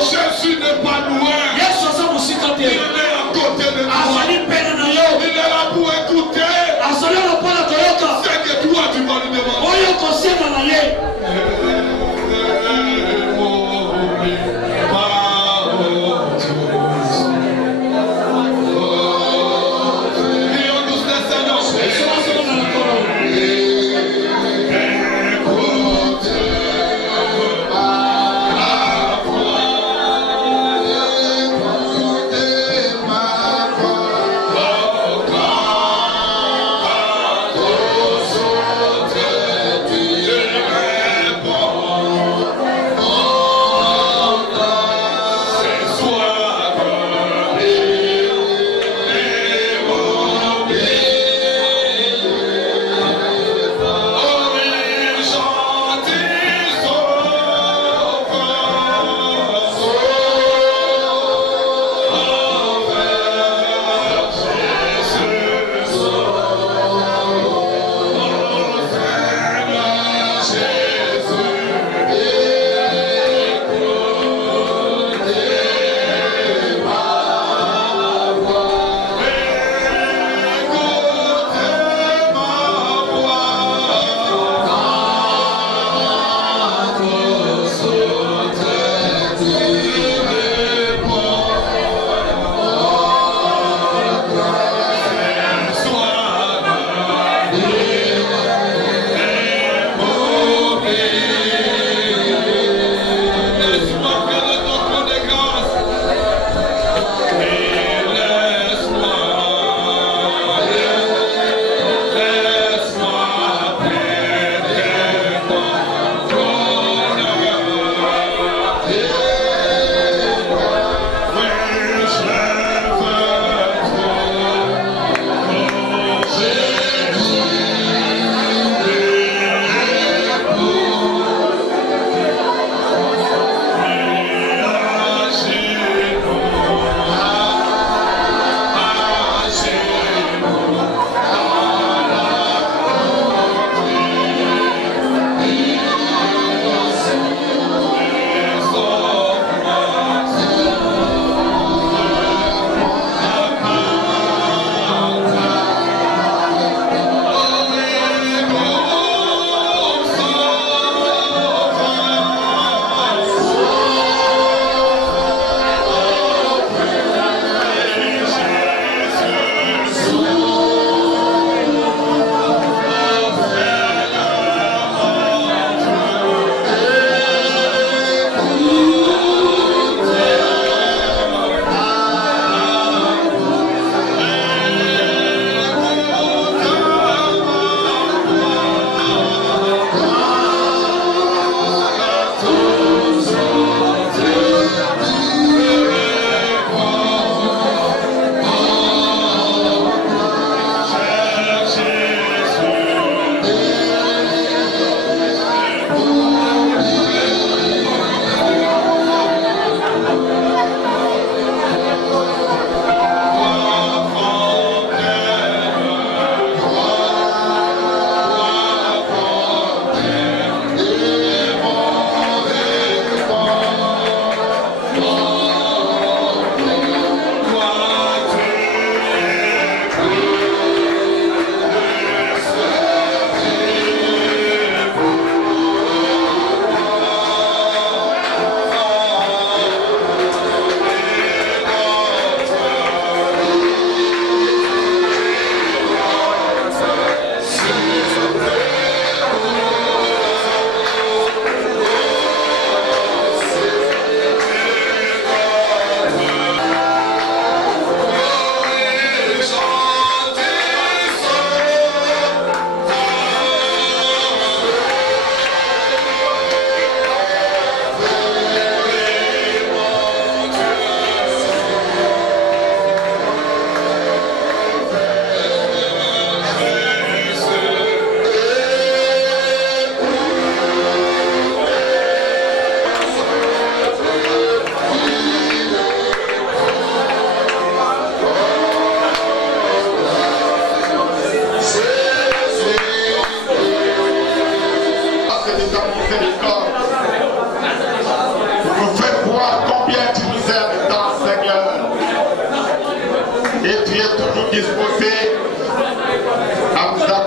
Jésus n'est pas loin. Il est à côté de toi. Il est là pour écouter. C'est que toi tu vas lui demander.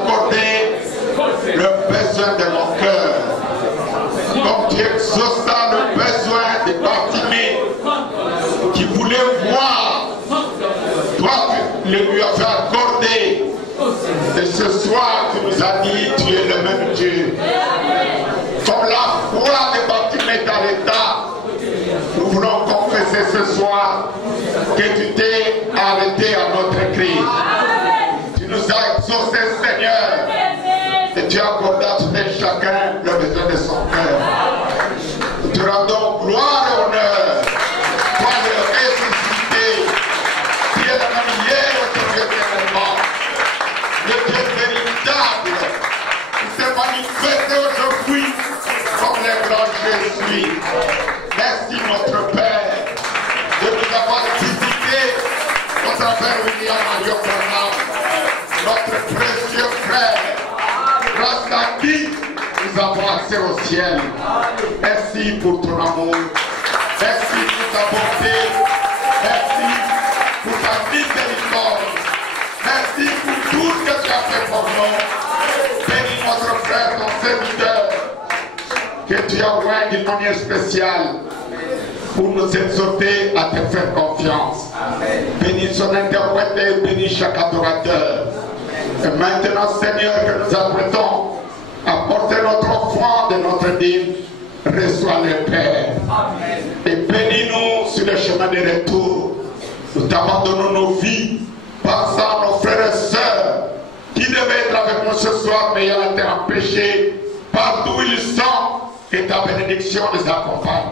accordé le besoin de mon cœur. Comme tu exauças le besoin de Bartimée qui voulait voir, toi tu le lui avais accordé. Et ce soir tu nous as dit tu es le même Dieu. Comme la foi de Bartimée dans l'état, nous voulons confesser ce soir que tu t'es arrêté à notre cri. Tu nous as exaucé, Seigneur, et tu as accordé à tout un chacun le besoin de son cœur. Nous te rendons gloire et honneur. Toi le ressuscité, tu es la même hier, aujourd'hui éternellement. Le Dieu véritable, qui s'est manifesté aujourd'hui comme le grand Jésus. Merci notre Père de nous avoir visité notre frère William Mario Branham, notre précieux frère, grâce à qui nous avons accès au ciel. Merci pour ton amour, merci pour ta bonté, merci pour ta miséricorde, merci pour tout ce que tu as fait pour nous. Bénis notre frère, ton serviteur, que tu as oint d'une manière spéciale pour nous exhorter à te faire confiance. Bénis son interprète et bénis chaque adorateur. Et maintenant, Seigneur, que nous apprêtons à porter notre offrande et notre dîme, reçois le Père. Et bénis-nous sur le chemin de retour. Nous t'abandonnons nos vies, pensant à nos frères et sœurs qui devaient être avec nous ce soir, mais ayant été empêchés partout où ils sont. Que ta bénédiction les accompagne.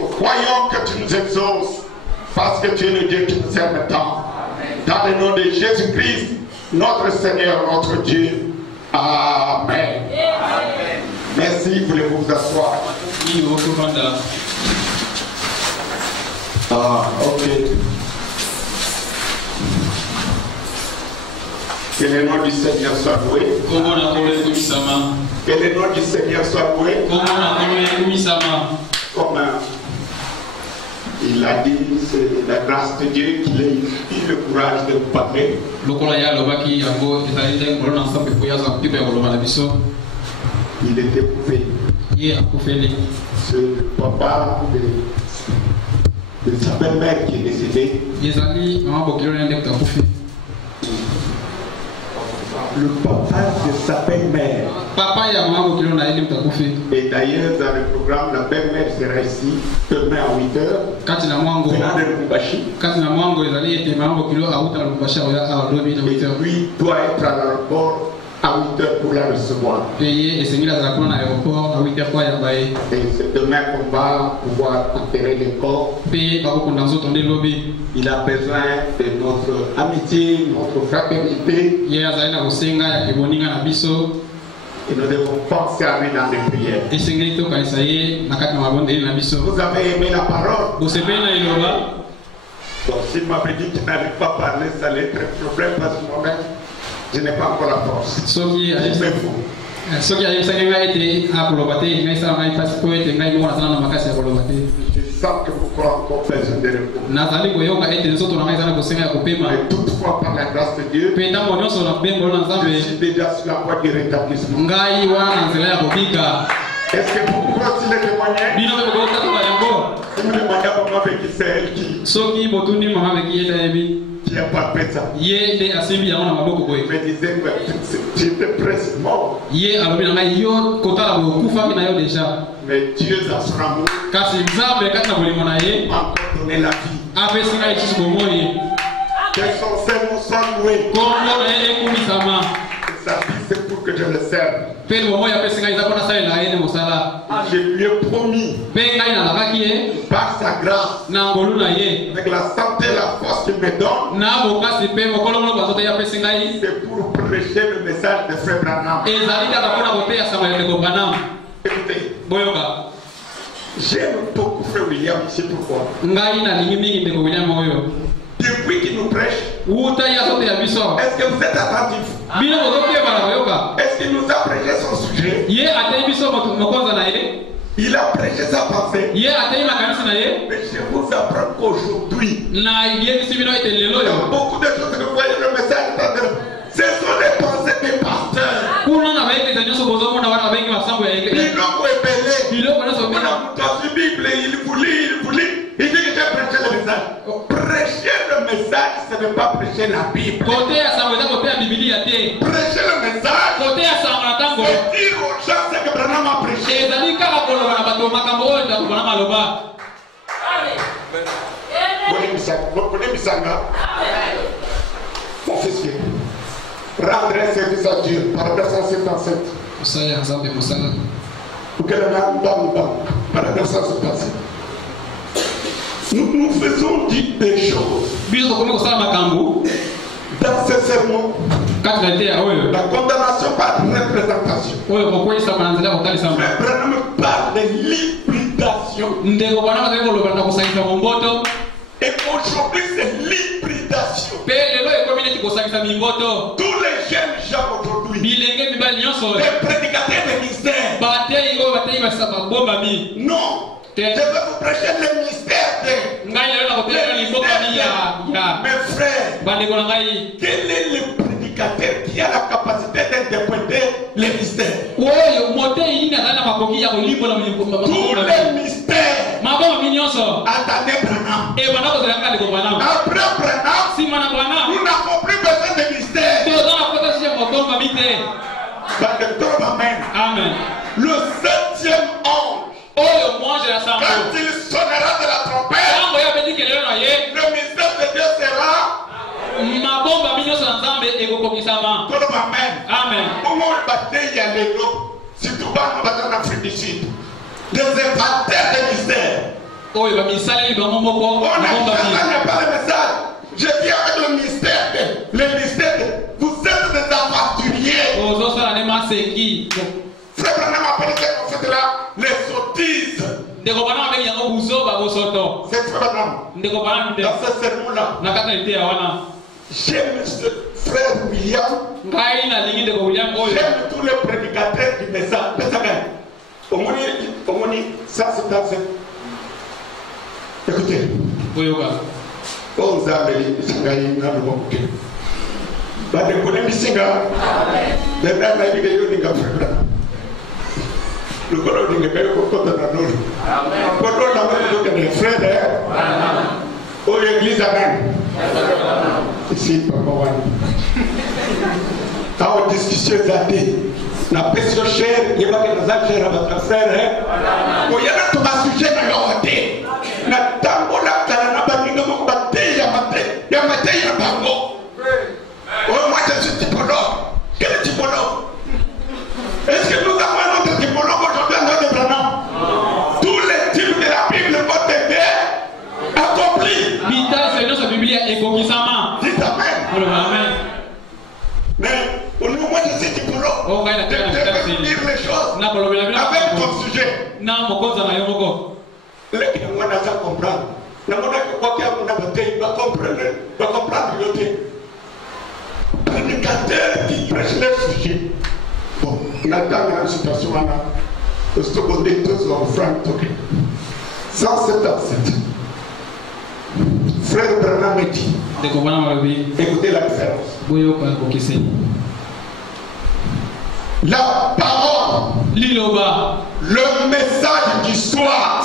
Nous croyons que tu nous exauces parce que tu es le Dieu qui nous aime tant. Dans le nom de Jésus-Christ, notre Seigneur, notre Dieu. Amen. Merci, voulez-vous vous asseoir? Ok. Que le nom du Seigneur soit loué. Que le nom du Seigneur soit loué. Comme il a dit, c'est la grâce de Dieu qui a eu le courage de nous parler. Il était coupé. Ce papa de sa belle-mère qui est décédée. Le papa de sa belle-mère. Et d'ailleurs, dans le programme, la belle-mère sera ici demain à 8h. Venant de Lubumbashi. Et lui doit être à l'aéroport à 8h pour la recevoir. Et c'est demain qu'on va pouvoir enterrer le corps. Il a besoin de notre amitié, notre fraternité. Et nous devons penser à lui dans les prières. Vous avez aimé la parole? Donc s'il m'avait dit qu'il n'allait pas parler, ça allait être un problème parce que moi-même, je n'ai pas encore la force. C'est faux. Je sens que vous croyez encore besoin de repos. Mais toutefois, par la grâce de Dieu, je suis déjà sur la voie du rétablissement. Est-ce que vous pouvez aussi le témoigner? Si vous demandez à maman avec qui c'est elle qui a pas fait ça. Me disait que tu étais presque mort. Mais Dieu dans son amour m'a encore donné la vie. Que son Seigneur soit loué. Sa vie c'est pour que je le serve. Je lui ai promis par sa grâce, avec la santé et la force qu'il me donne, c'est pour prêcher le message de Frère Branham. Écoutez, j'aime beaucoup Frère William ici. Pourquoi? Depuis qu'il nous prêche, est-ce que vous êtes attentifs? Est-ce qu'il nous a prêché son sujet? Il a prêché sa pensée. Mais je vous apprends qu'aujourd'hui, il y a beaucoup de choses que vous voyez le message. Ce sont les pensées des pasteurs. Kuna na wengi za nyoso bozo mona wana wengi masambo ya Il a épelé. Il a connaissé On a dans la Bible, il voulait. Il dit que j'ai prêché le message. Prêcher le message, ce n'est pas prêcher la Bible. Côté à sa côté côté à Bible à té. Prêcher le message. Côté à sa matango. C'est dire aux gens ce que Branham a prêché. Et dali kala kolo na bato makambo nda kubana maloba. Amen. Mon fils, rendre service à Dieu. Paragraphe 177. Musaya Nzambe Musala. Paragraphe 177. Nous faisons des choses. Dans ce sermon, la condamnation par représentation. Mais Branham parle de l'hybridation. Et aujourd'hui, c'est l'hybridation. Tous les jeunes gens aujourd'hui, les prédicateurs de mystère. Non. Je vais vous prêcher le mystère de mes frères. Quel est le prédicateur qui a la capacité d'interpréter les mystères? Tous les mystères. Attendez Branham. Après Branham, nous n'avons plus besoin de mystères. Amen. Le 7e ange, quand il sonnera de la trompette, le mystère de Dieu sera. Amen. Comment on bâtit il y a les lots, surtout en Afrique du Sud, des inventeurs de mystères. On n'a pas le message. Je viens avec le mystère. Le mystère. Vous êtes des aventuriers. Frère Branham a appelé cette conférence-là les sottises. C'est Frère Branham. Dans ce sermon-là, j'aime ce frère William. J'aime tous les prédicateurs du message. Ça c'est dans cette. Écoutez. Oh, Zambeli, Sangaï, Nalumoke. But the Konemi singer, the man may be the unique of le colon de l'Église au côté de la Nour. Quand on a look at the friend, oh, l'église amen. Ici, Papa One. Our discussion that day. La pression chère, il y a pas de chère à votre frère. Oh, il y a tout un sujet dans le côté. La tambola, la baninga, mon bâté, il y a maté, il y a bango. Oh, moi, je suis typologue. Quel est typologue? Est-ce que nous avons notre typologue aujourd'hui à notre Branham? Tous les types de la Bible vont être accomplis. Dites Amen. Mais moi je suis typologue. Je vais dire les choses avec ton sujet. Les gens vont comprendre. Les gens vont comprendre l'autre. Prédicateur qui prêche le sujet. Bon, on attend une situation là. Le secondaire, tous sont francs toqués. 177. Frère Branham me dit. Écoutez la différence. La parole, le message du soir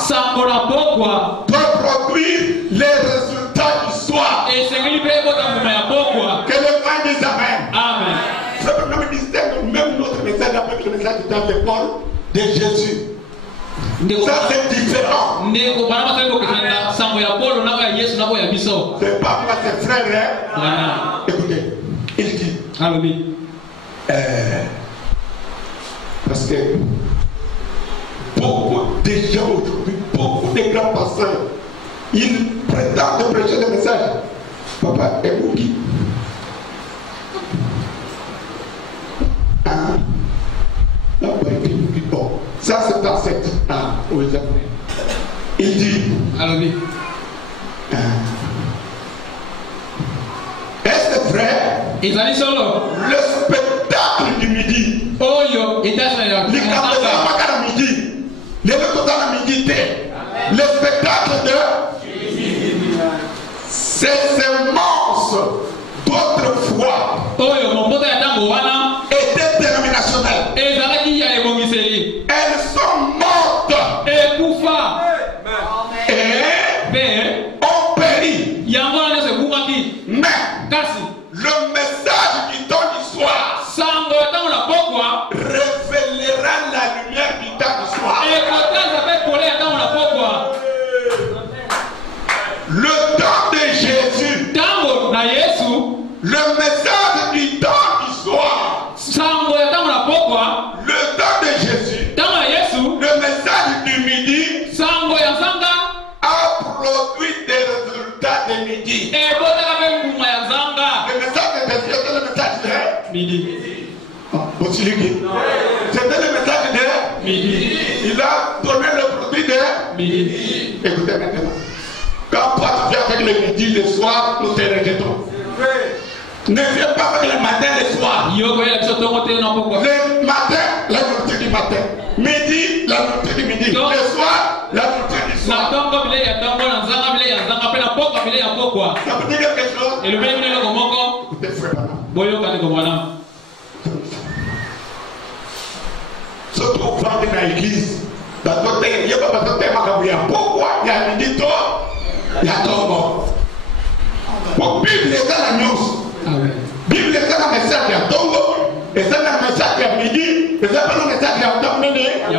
peut produire les résultats du soir. Que le vent dise Amen. Amen. Frère Branham distingue même notre message avec le message dans l'école de Jésus. Ça c'est différent. C'est pas moi, c'est frère. Hein? Écoutez, il dit. Parce que beaucoup de gens aujourd'hui, beaucoup de grands pasteurs, ils prétendent prêcher le message. Papa, et vous qui? Bon, ça c'est dans cette. Il dit. Est-ce vrai? Le spectacle du midi. Le spectacle de ces semences d'autrefois et C'était le message de midi. Il a donné le produit de midi. Écoutez maintenant. Quand toi tu viens avec le midi, le soir, nous te rejetons. Ne viens pas avec le matin, le soir. Le matin, la nourriture du matin. Midi, la nourriture du midi. Le soir, la nourriture du soir. Ça veut dire quelque chose. Écoutez, frère. Surtout quand tu es dans l'église, dans ton terre, il n'y a pas besoin de faire. Pourquoi il y a midi tôt, il y a tôt. Pour Bible, c'est la news. Bible, c'est le message il y a tôt. Et c'est le message il y a midi. Et c'est pas le message il y a tôt. Il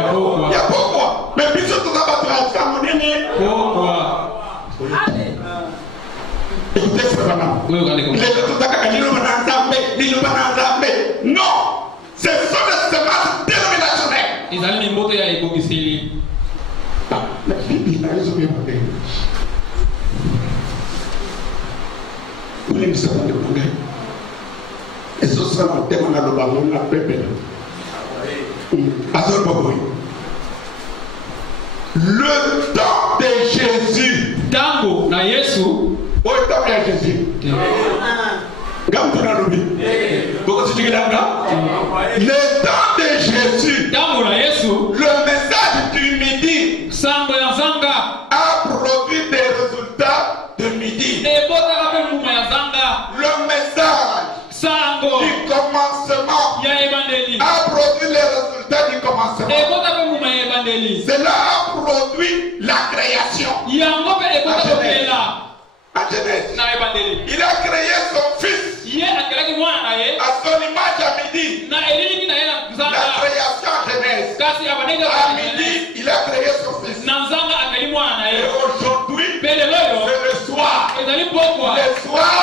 y a pourquoi. Mais puis surtout, ça va transformer. Pourquoi? Écoutez, frère, non, ce sont des semences dénominationnelles. La Bible a raison bien parlé. Vous voulez me savoir le progrès? Et ce sera le thème de la ballon, la paix. Le temps de Jésus. Tango na Yesu. Oh, le temps de Jésus. Le temps de Jésus. Le message du midi a produit des résultats de midi. Le message du commencement a produit les résultats du commencement. Cela a produit la création. À Genèse. Il a créé son fils à son image à midi. La création à Genèse. À midi, il a créé son fils. Et aujourd'hui, c'est le soir. Le soir,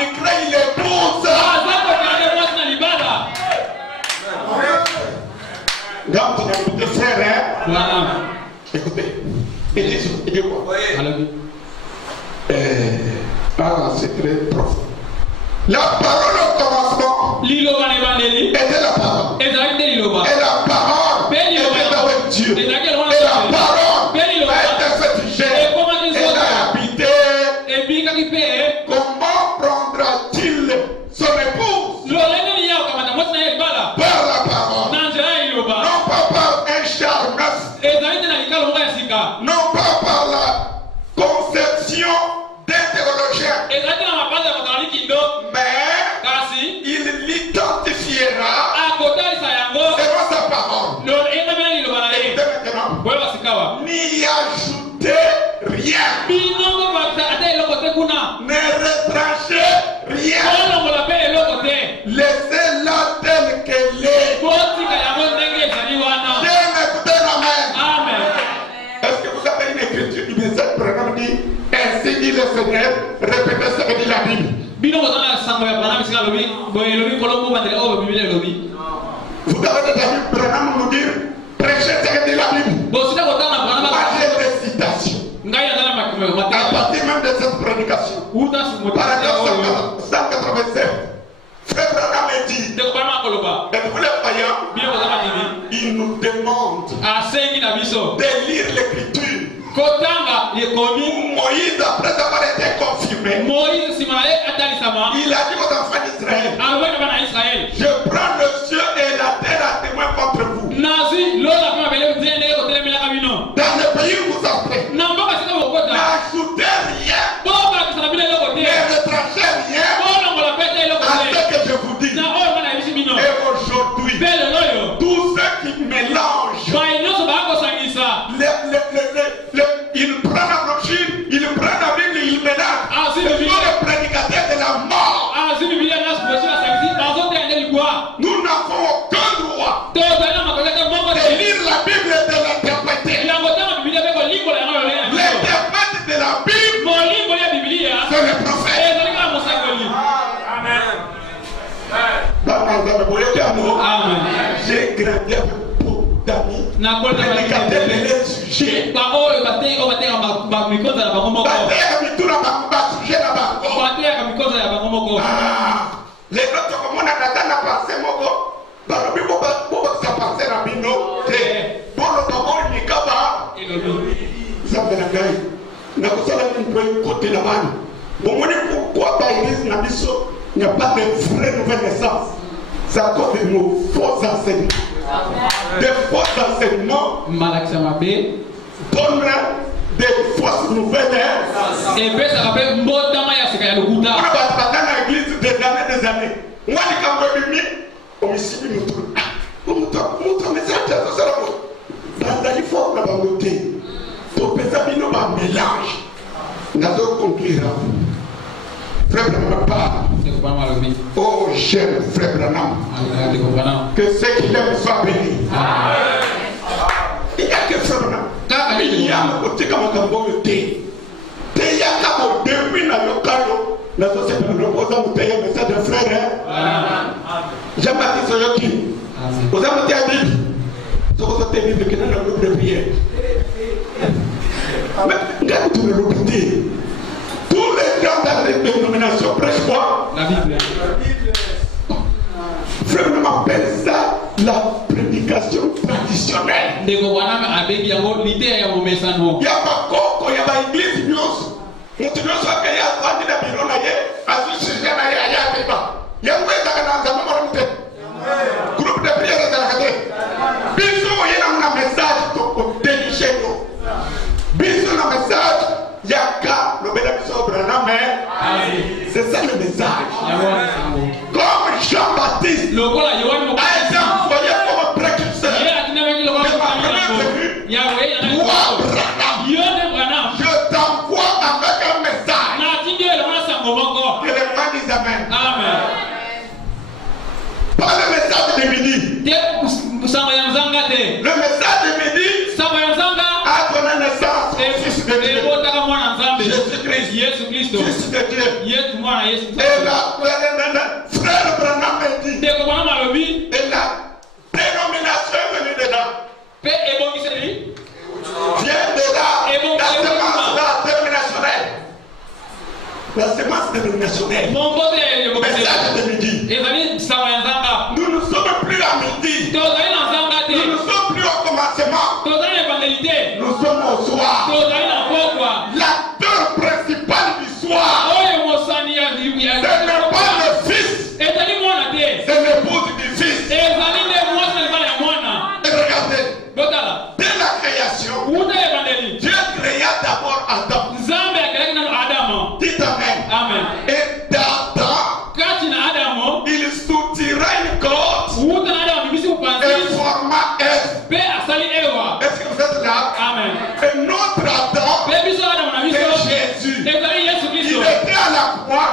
il crée l'épouse. Donc, tu as écouté, frère, hein? Écoutez. Il dit quoi? C'est très profond. La parole au commencement était la parole. Et la parole était avec Dieu. Et la parole a été faite chair. Elle a habité. Comment prendra-t-il son épouse? Par la parole. Non pas par un char neuf. Non pas par la conception d'un théologien. Mais il l'identifiera selon sa parole. Et maintenant, n'y ajoutez rien. Ne retranchez rien. Laissez-la telle qu'elle est. Amen. Est-ce que vous avez une écriture qui dit cette programme dit ainsi dit le Seigneur, répétez ce que dit la Bible. Vous avez déjà vu Branham nous dire prêchez ce que dit la Bible. Moi j'ai des citations. À partir même de cette prédication. Paragraphe 187. Frère Branham dit, et vous les voyants, il nous demande de lire l'écriture. Moïse, après avoir été confirmé, il a dit aux enfants d'Israël, je prends le ciel et la terre à témoin contre vous. Dans le pays où vous entrez, n'ajoutez rien, ne retrachez rien à ce que je vous dis. Et aujourd'hui, tous ceux qui mélangent, il prend la brochure, il prend la Bible, il mélange. Ce sont les prédicateurs de la mort. Nous n'avons aucun droit de lire la Bible et de l'interpréter. L'interprète de la Bible, c'est le prophète. Amen. J'ai grandi avec beaucoup d'amis. Prédicateurs de leur sujet. Les autres, comme on a pensé, côté là-bas. Bon, pourquoi dans l'église il n'y a pas de vraie nouvelle naissance? C'est à cause de nos faux enseignements. Des faux enseignements donnent des fausses nouvelles. Et puis ça rappelle Mbodama ya seka ya lokuta. On a dans l'église des années. Moi, je suis venu au Mississippi. Je suis venu message. Dans la forme de la beauté, tout peut s'abîmer par mélange. Nous allons conclure. Frère Branham, oh jeune frère Branham, que ceux qui l'aiment soient bénis. Il y a que frère Branham. Il y a un côté comme un beauté. Il y a un depuis le cadeau. La société nous repose un message de frère. Jean-Baptiste Soyoki. Vous avez dit à Bible. Ce que vous avez dit que nous avons un groupe de prière. Mais regarde tout le l'oublier. Tous les gens dans les dénominations prêchent quoi? La Bible. Frère, on appelle ça la prédication traditionnelle. Il n'y a pas coco, il y a pas église news. Nous devons faire qu'il y a un de bureau à ce sujet il y a un groupe de prière à la cadet. Bisous, il y a un message pour dénicher nous. Bisous, un message. Il y a qu'à le bénéfice Branham. C'est ça le message. Comme Jean-Baptiste a été envoyé comme précurseur. Je t'envoie avec un message. Que les gens disent Amen. Pas le message de midi. Le message de midi a donné naissance au Fils de Dieu. Jésus-Christ, Fils de Dieu. Et là, frère Branham me dit, et la dénomination est venue dedans. Viens de là, la semence dénominationnelle. La semence dénominationnelle. Message de midi. Nous ne sommes plus à midi. Nous ne sommes plus au commencement. Nous sommes au soir. L'acteur principal du soir, ce n'est pas le fils, c'est l'épouse du fils. Et regardez, dès la création, Dieu créa d'abord Adam. Dites Amen. Et d'Adam, il soutira une côte et forma Ève. Est-ce que vous êtes là? Et notre Adam, c'est Jésus. Il était à la croix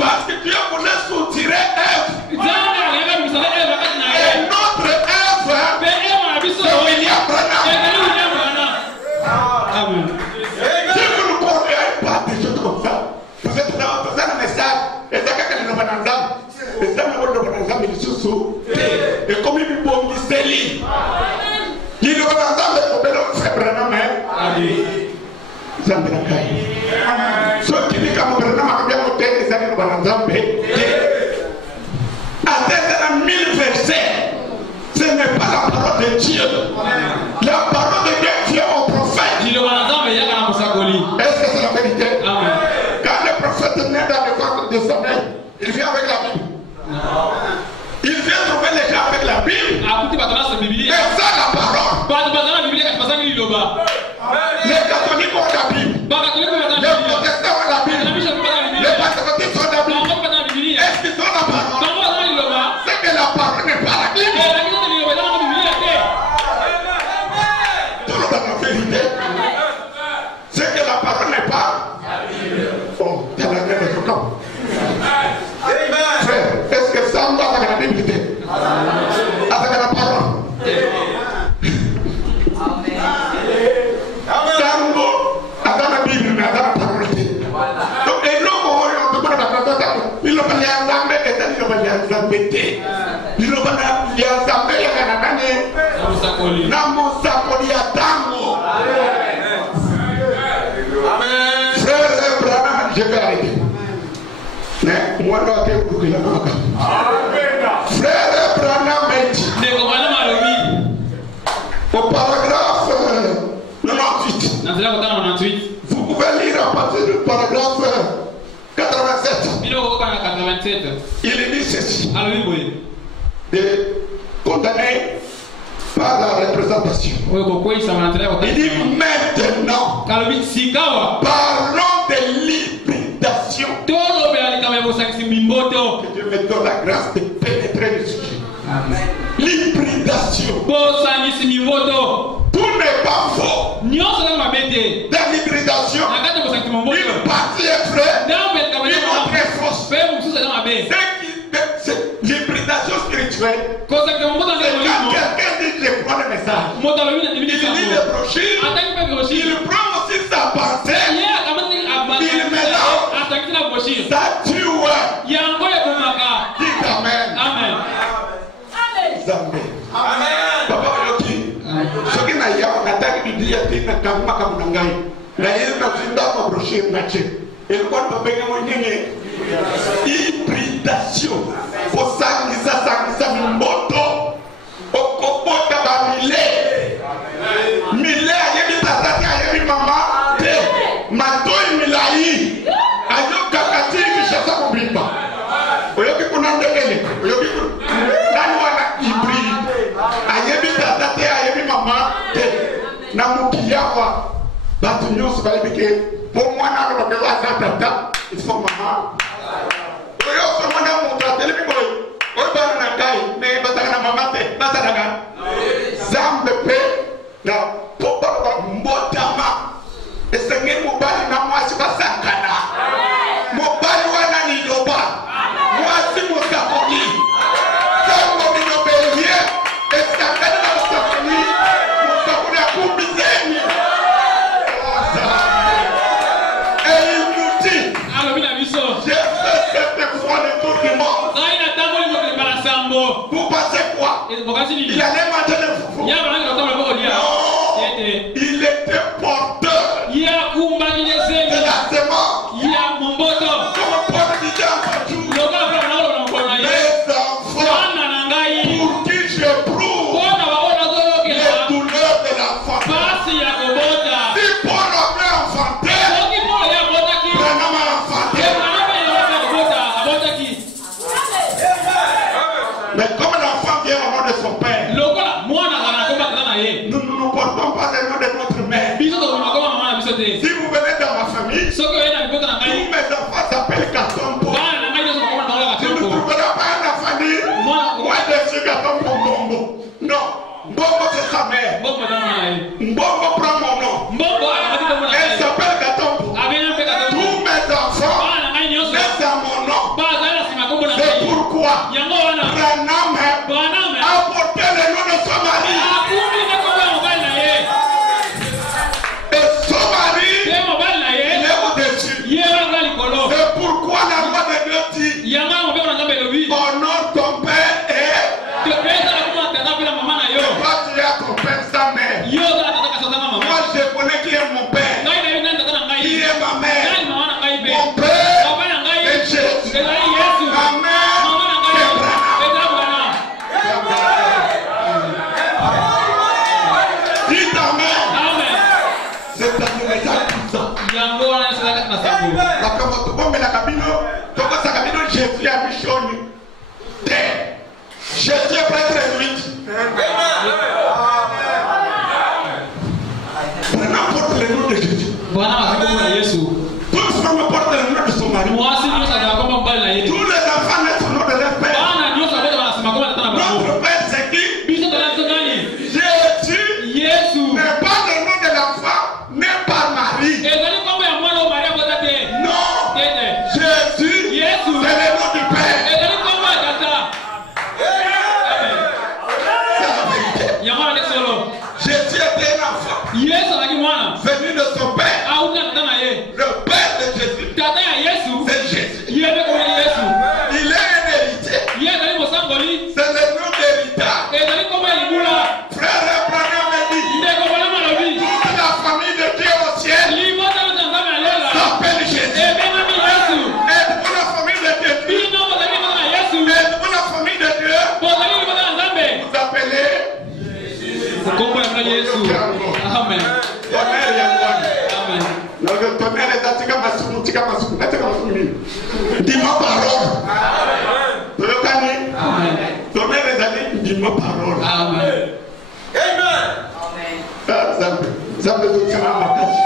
parce que Dieu voulait soutirer Ève. Et notre Ève, c'est William Branham. Si vous ne comprenez pas des choses comme ça, vous êtes dans un message. Et c'est quelqu'un qui nous va dans et ça nous il sous et comme il peut me dire il nous va dans le frère Branham. Ceux qui disent que Branham a bien monté les années nous atteindre 1000 versets. Ce n'est pas la parole de Dieu. La parole de Dieu vient au prophète. Est-ce que c'est la vérité? Quand le prophète naît dans le corps de sa mère, il vient avec la Bible. Il vient trouver les gens avec la Bible. Et ça la parole. Les catholiques ont la Bible. Les protestants ont la Bible. Les pentecôtistes ont la Bible. Est-ce qu'ils ont la parole? C'est que la parole n'est pas la Bible. Tout le monde a la vérité. C'est que la parole n'est pas la Bible. Oh, il y a la guerre de Socom. Frère, est-ce que ça me va avec la Bible? Avec la parole. Sambo, avec la Bible, mais avec la parole. Donc, et nous, il ne va pas y ensemble, et il ne va pas y ensemble. Il ne va pas y ensemble, il y a un Namusakoli à Tango. Frère Branham, je vais arrêter. Mais moi, je vais vous dire. Frère Branham m'a dit au paragraphe 98, vous pouvez lire à paragraphe 87. Il dit ceci. De condamné par la représentation. Il dit maintenant, parlons de l'hybridation. Que Dieu me donne la grâce de pénétrer le sujet. L'hybridation. Tout n'est pas faux. Dans l'hybridation, une partie est vraie, une autre est fausse. L'hybridation spirituelle, c'est quand quelqu'un dit je prends le message, il lit les brochures, il prend aussi sa pensée, il mélange, ça tue. Dites Amen. Amen. Papa Yoki, ce qui n'a pas d'attaque du dia, c'est un kamma comme Nangai. La yélu n'a pas de brochure nature. Et le quoi de payer mon négé? Hybridation. Pour ça, ça moto. Au copo de Bamilé. Milé, ayebi tata, ayebi maman. Te, mato et milaï. Ayo kakati, michasa mobimba. Oyoki kunande ele. Oyoki kunande hybride. Ayebi tata, ayebi maman. Te, na mukiyawa. Batu nyonso balibike. Pour moi, il faut maman. Vous pensez quoi? Il allait manger le foufou. Non, il était porteur de la semence. Comme Paul disait un jour, mes enfants, pour qui j'éprouve les douleurs de l'enfant. Si Paul avait enfanté, Branham a enfanté. Mais comme l'enfant vient au nom de son père, nous ne nous portons pas le nom de notre mère. Si vous venez dans ma famille, tous mes enfants s'appellent Katombo. Tu ne trouveras pas dans la famille, moi je suis Katombo Mbombo. Non, Mbombo c'est sa mère. Mbombo prend mon nom. Elle s'appelle Katombo. Tous mes enfants naissent à mon nom. C'est pourquoi Branham a porté le nom de son mari. Et son mari, il est au-dessus. C'est pourquoi la loi de Dieu dit, honore ton père et toi tu es ton père sa mère. Moi je connais qui est mon père, qui est ma mère. Mon père est Jésus, ma mère est Branham. Dites Amen. C'est un message tout ça. Jésus a missionné. Jésus est prêtre réduite. Branham porte le nom de Jésus. Tous les femmes portent le nom de son mari. Tous les enfants naissent au nom de leur père. Notre père c'est qui? Jésus n'est pas le nom de l'enfant, n'est pas Marie. Non, Jésus c'est le nom du Père. C'est la vérité. Jésus était un enfant venu de son père. Le père de Jésus, c'est Jésus. Il est un héritier. C'est le nom d'héritage. Frère Abraham me dit, toute la famille de Dieu au ciel s'appelle Jésus. Êtes-vous la famille de Dieu? Êtes-vous la famille de Dieu? Vous appelez Jésus. Amen. Amen. Dis-moi parole. Tonnerre les amis, dis-moi parole. Amen. Ça me donne ma tâche.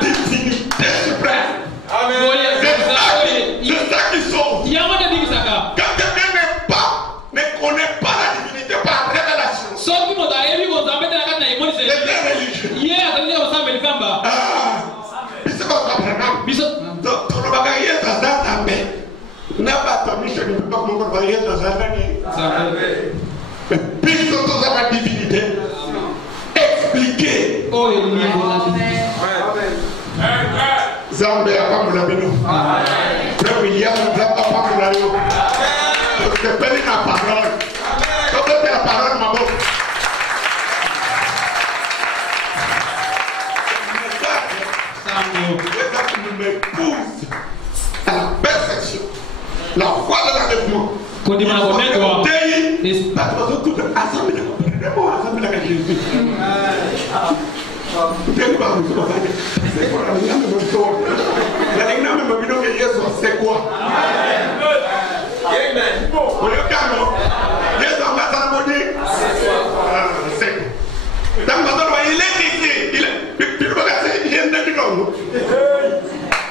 Divinité suprême. Amen. C'est ça qui sauve. Quand quelqu'un ne connaît pas la divinité par révélation, il est religieux. Puisque nous avons la divinité expliquée. Zambé a pas mon abino. Frère William n'a pas mon abino. Je peux la parole. Je peux la parole, ma bonne. Nous m'épouse à la perfection. La foi de l'enlèvement. Quand il m'a donné, c'est quoi?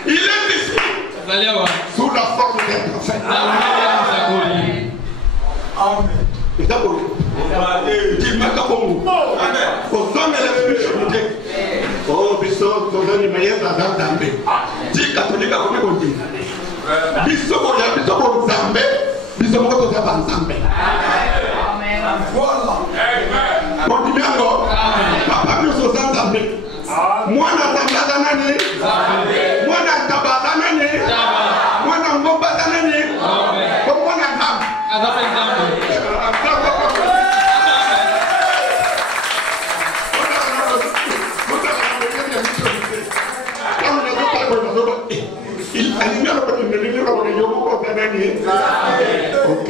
Il est ici. Sous la forme d'un prophète. Il m'a capomou. Au son de la spiritualité. Oh, Bissot, ton nom est meilleur dans Zambé. Dis catholique à comment dire. Bissot, on a Bissot pour Zambé. Bissot, on a Zambé. Voilà. On dit bien encore. Papa, nous sommes Zambé. Moi, na Zambé, Zanani. Moi, na Taba, Zanani. Moi, na Ngomba, Zanani. Moi, na Zambé. Ok.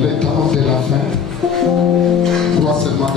Le temps de la fin doit seulement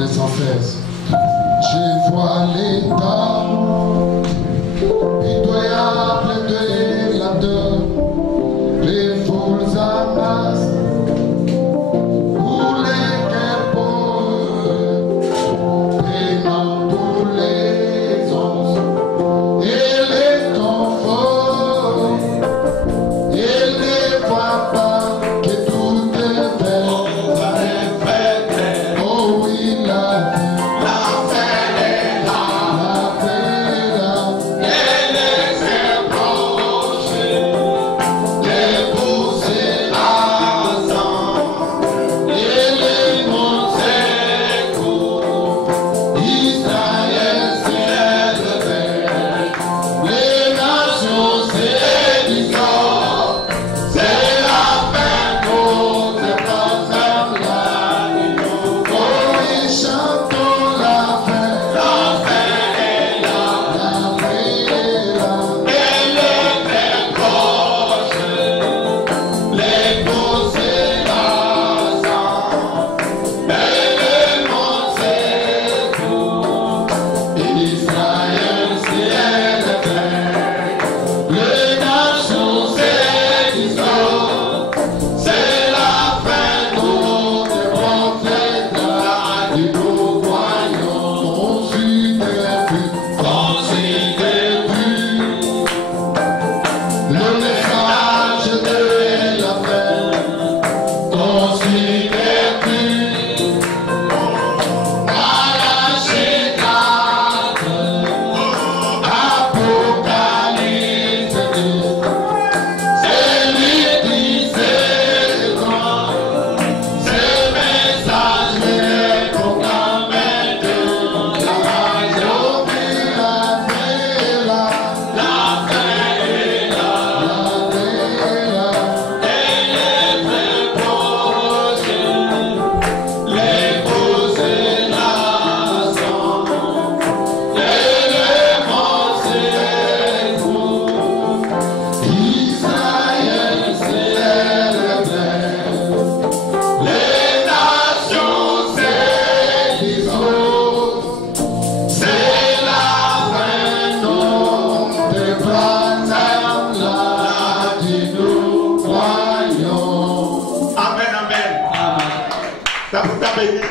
béni.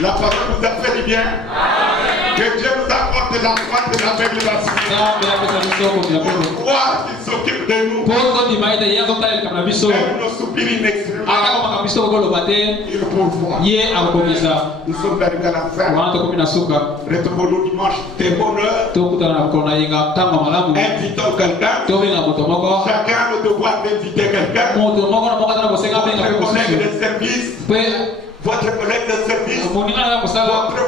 La parole nous a fait du bien. Que Dieu nous apporte la foi de la révélation. Pour croire qu'il s'occupe de nous. Même nos soupirs inexprimables. Il pourvoit. Nous sommes arrivés à la fin. Retrouvons-nous dimanche des bonheurs. Invitons quelqu'un. Chacun a le devoir d'inviter quelqu'un. Votre collègue de service. Votre collègue de service, votre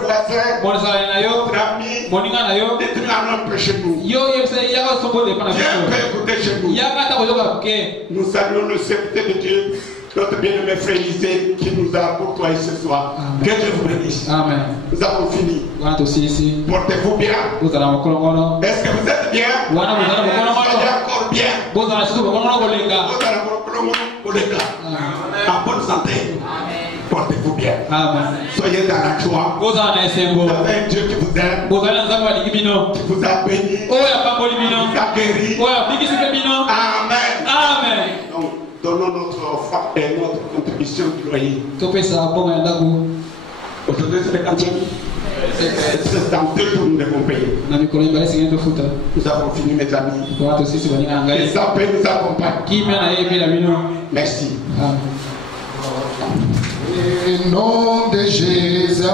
voisin, votre ami, détruire un peu chez nous. Dieu peut écouter chez nous. Nous saluons le serviteur de Dieu, notre bien-aimé frère Lisée, qui nous a côtoyé ce soir. Que Dieu vous bénisse. Amen. Nous avons fini. Portez-vous bien. Est-ce que vous êtes bien? Soyez encore bien. Vous allez en bonne santé. Portez-vous bien. Amen. Soyez dans la joie. Vous avez un Dieu qui vous aime. Qui vous a béni. Qui vous a guéri. Amen. Amen. Donc, donnons notre offre et notre contribution du loyer. Aujourd'hui, c'est le 4e. C'est dans 2 jours nous devons payer. Nous avons fini, mes amis. Les appels nous accompagnent. Merci. Au nom de Jésus.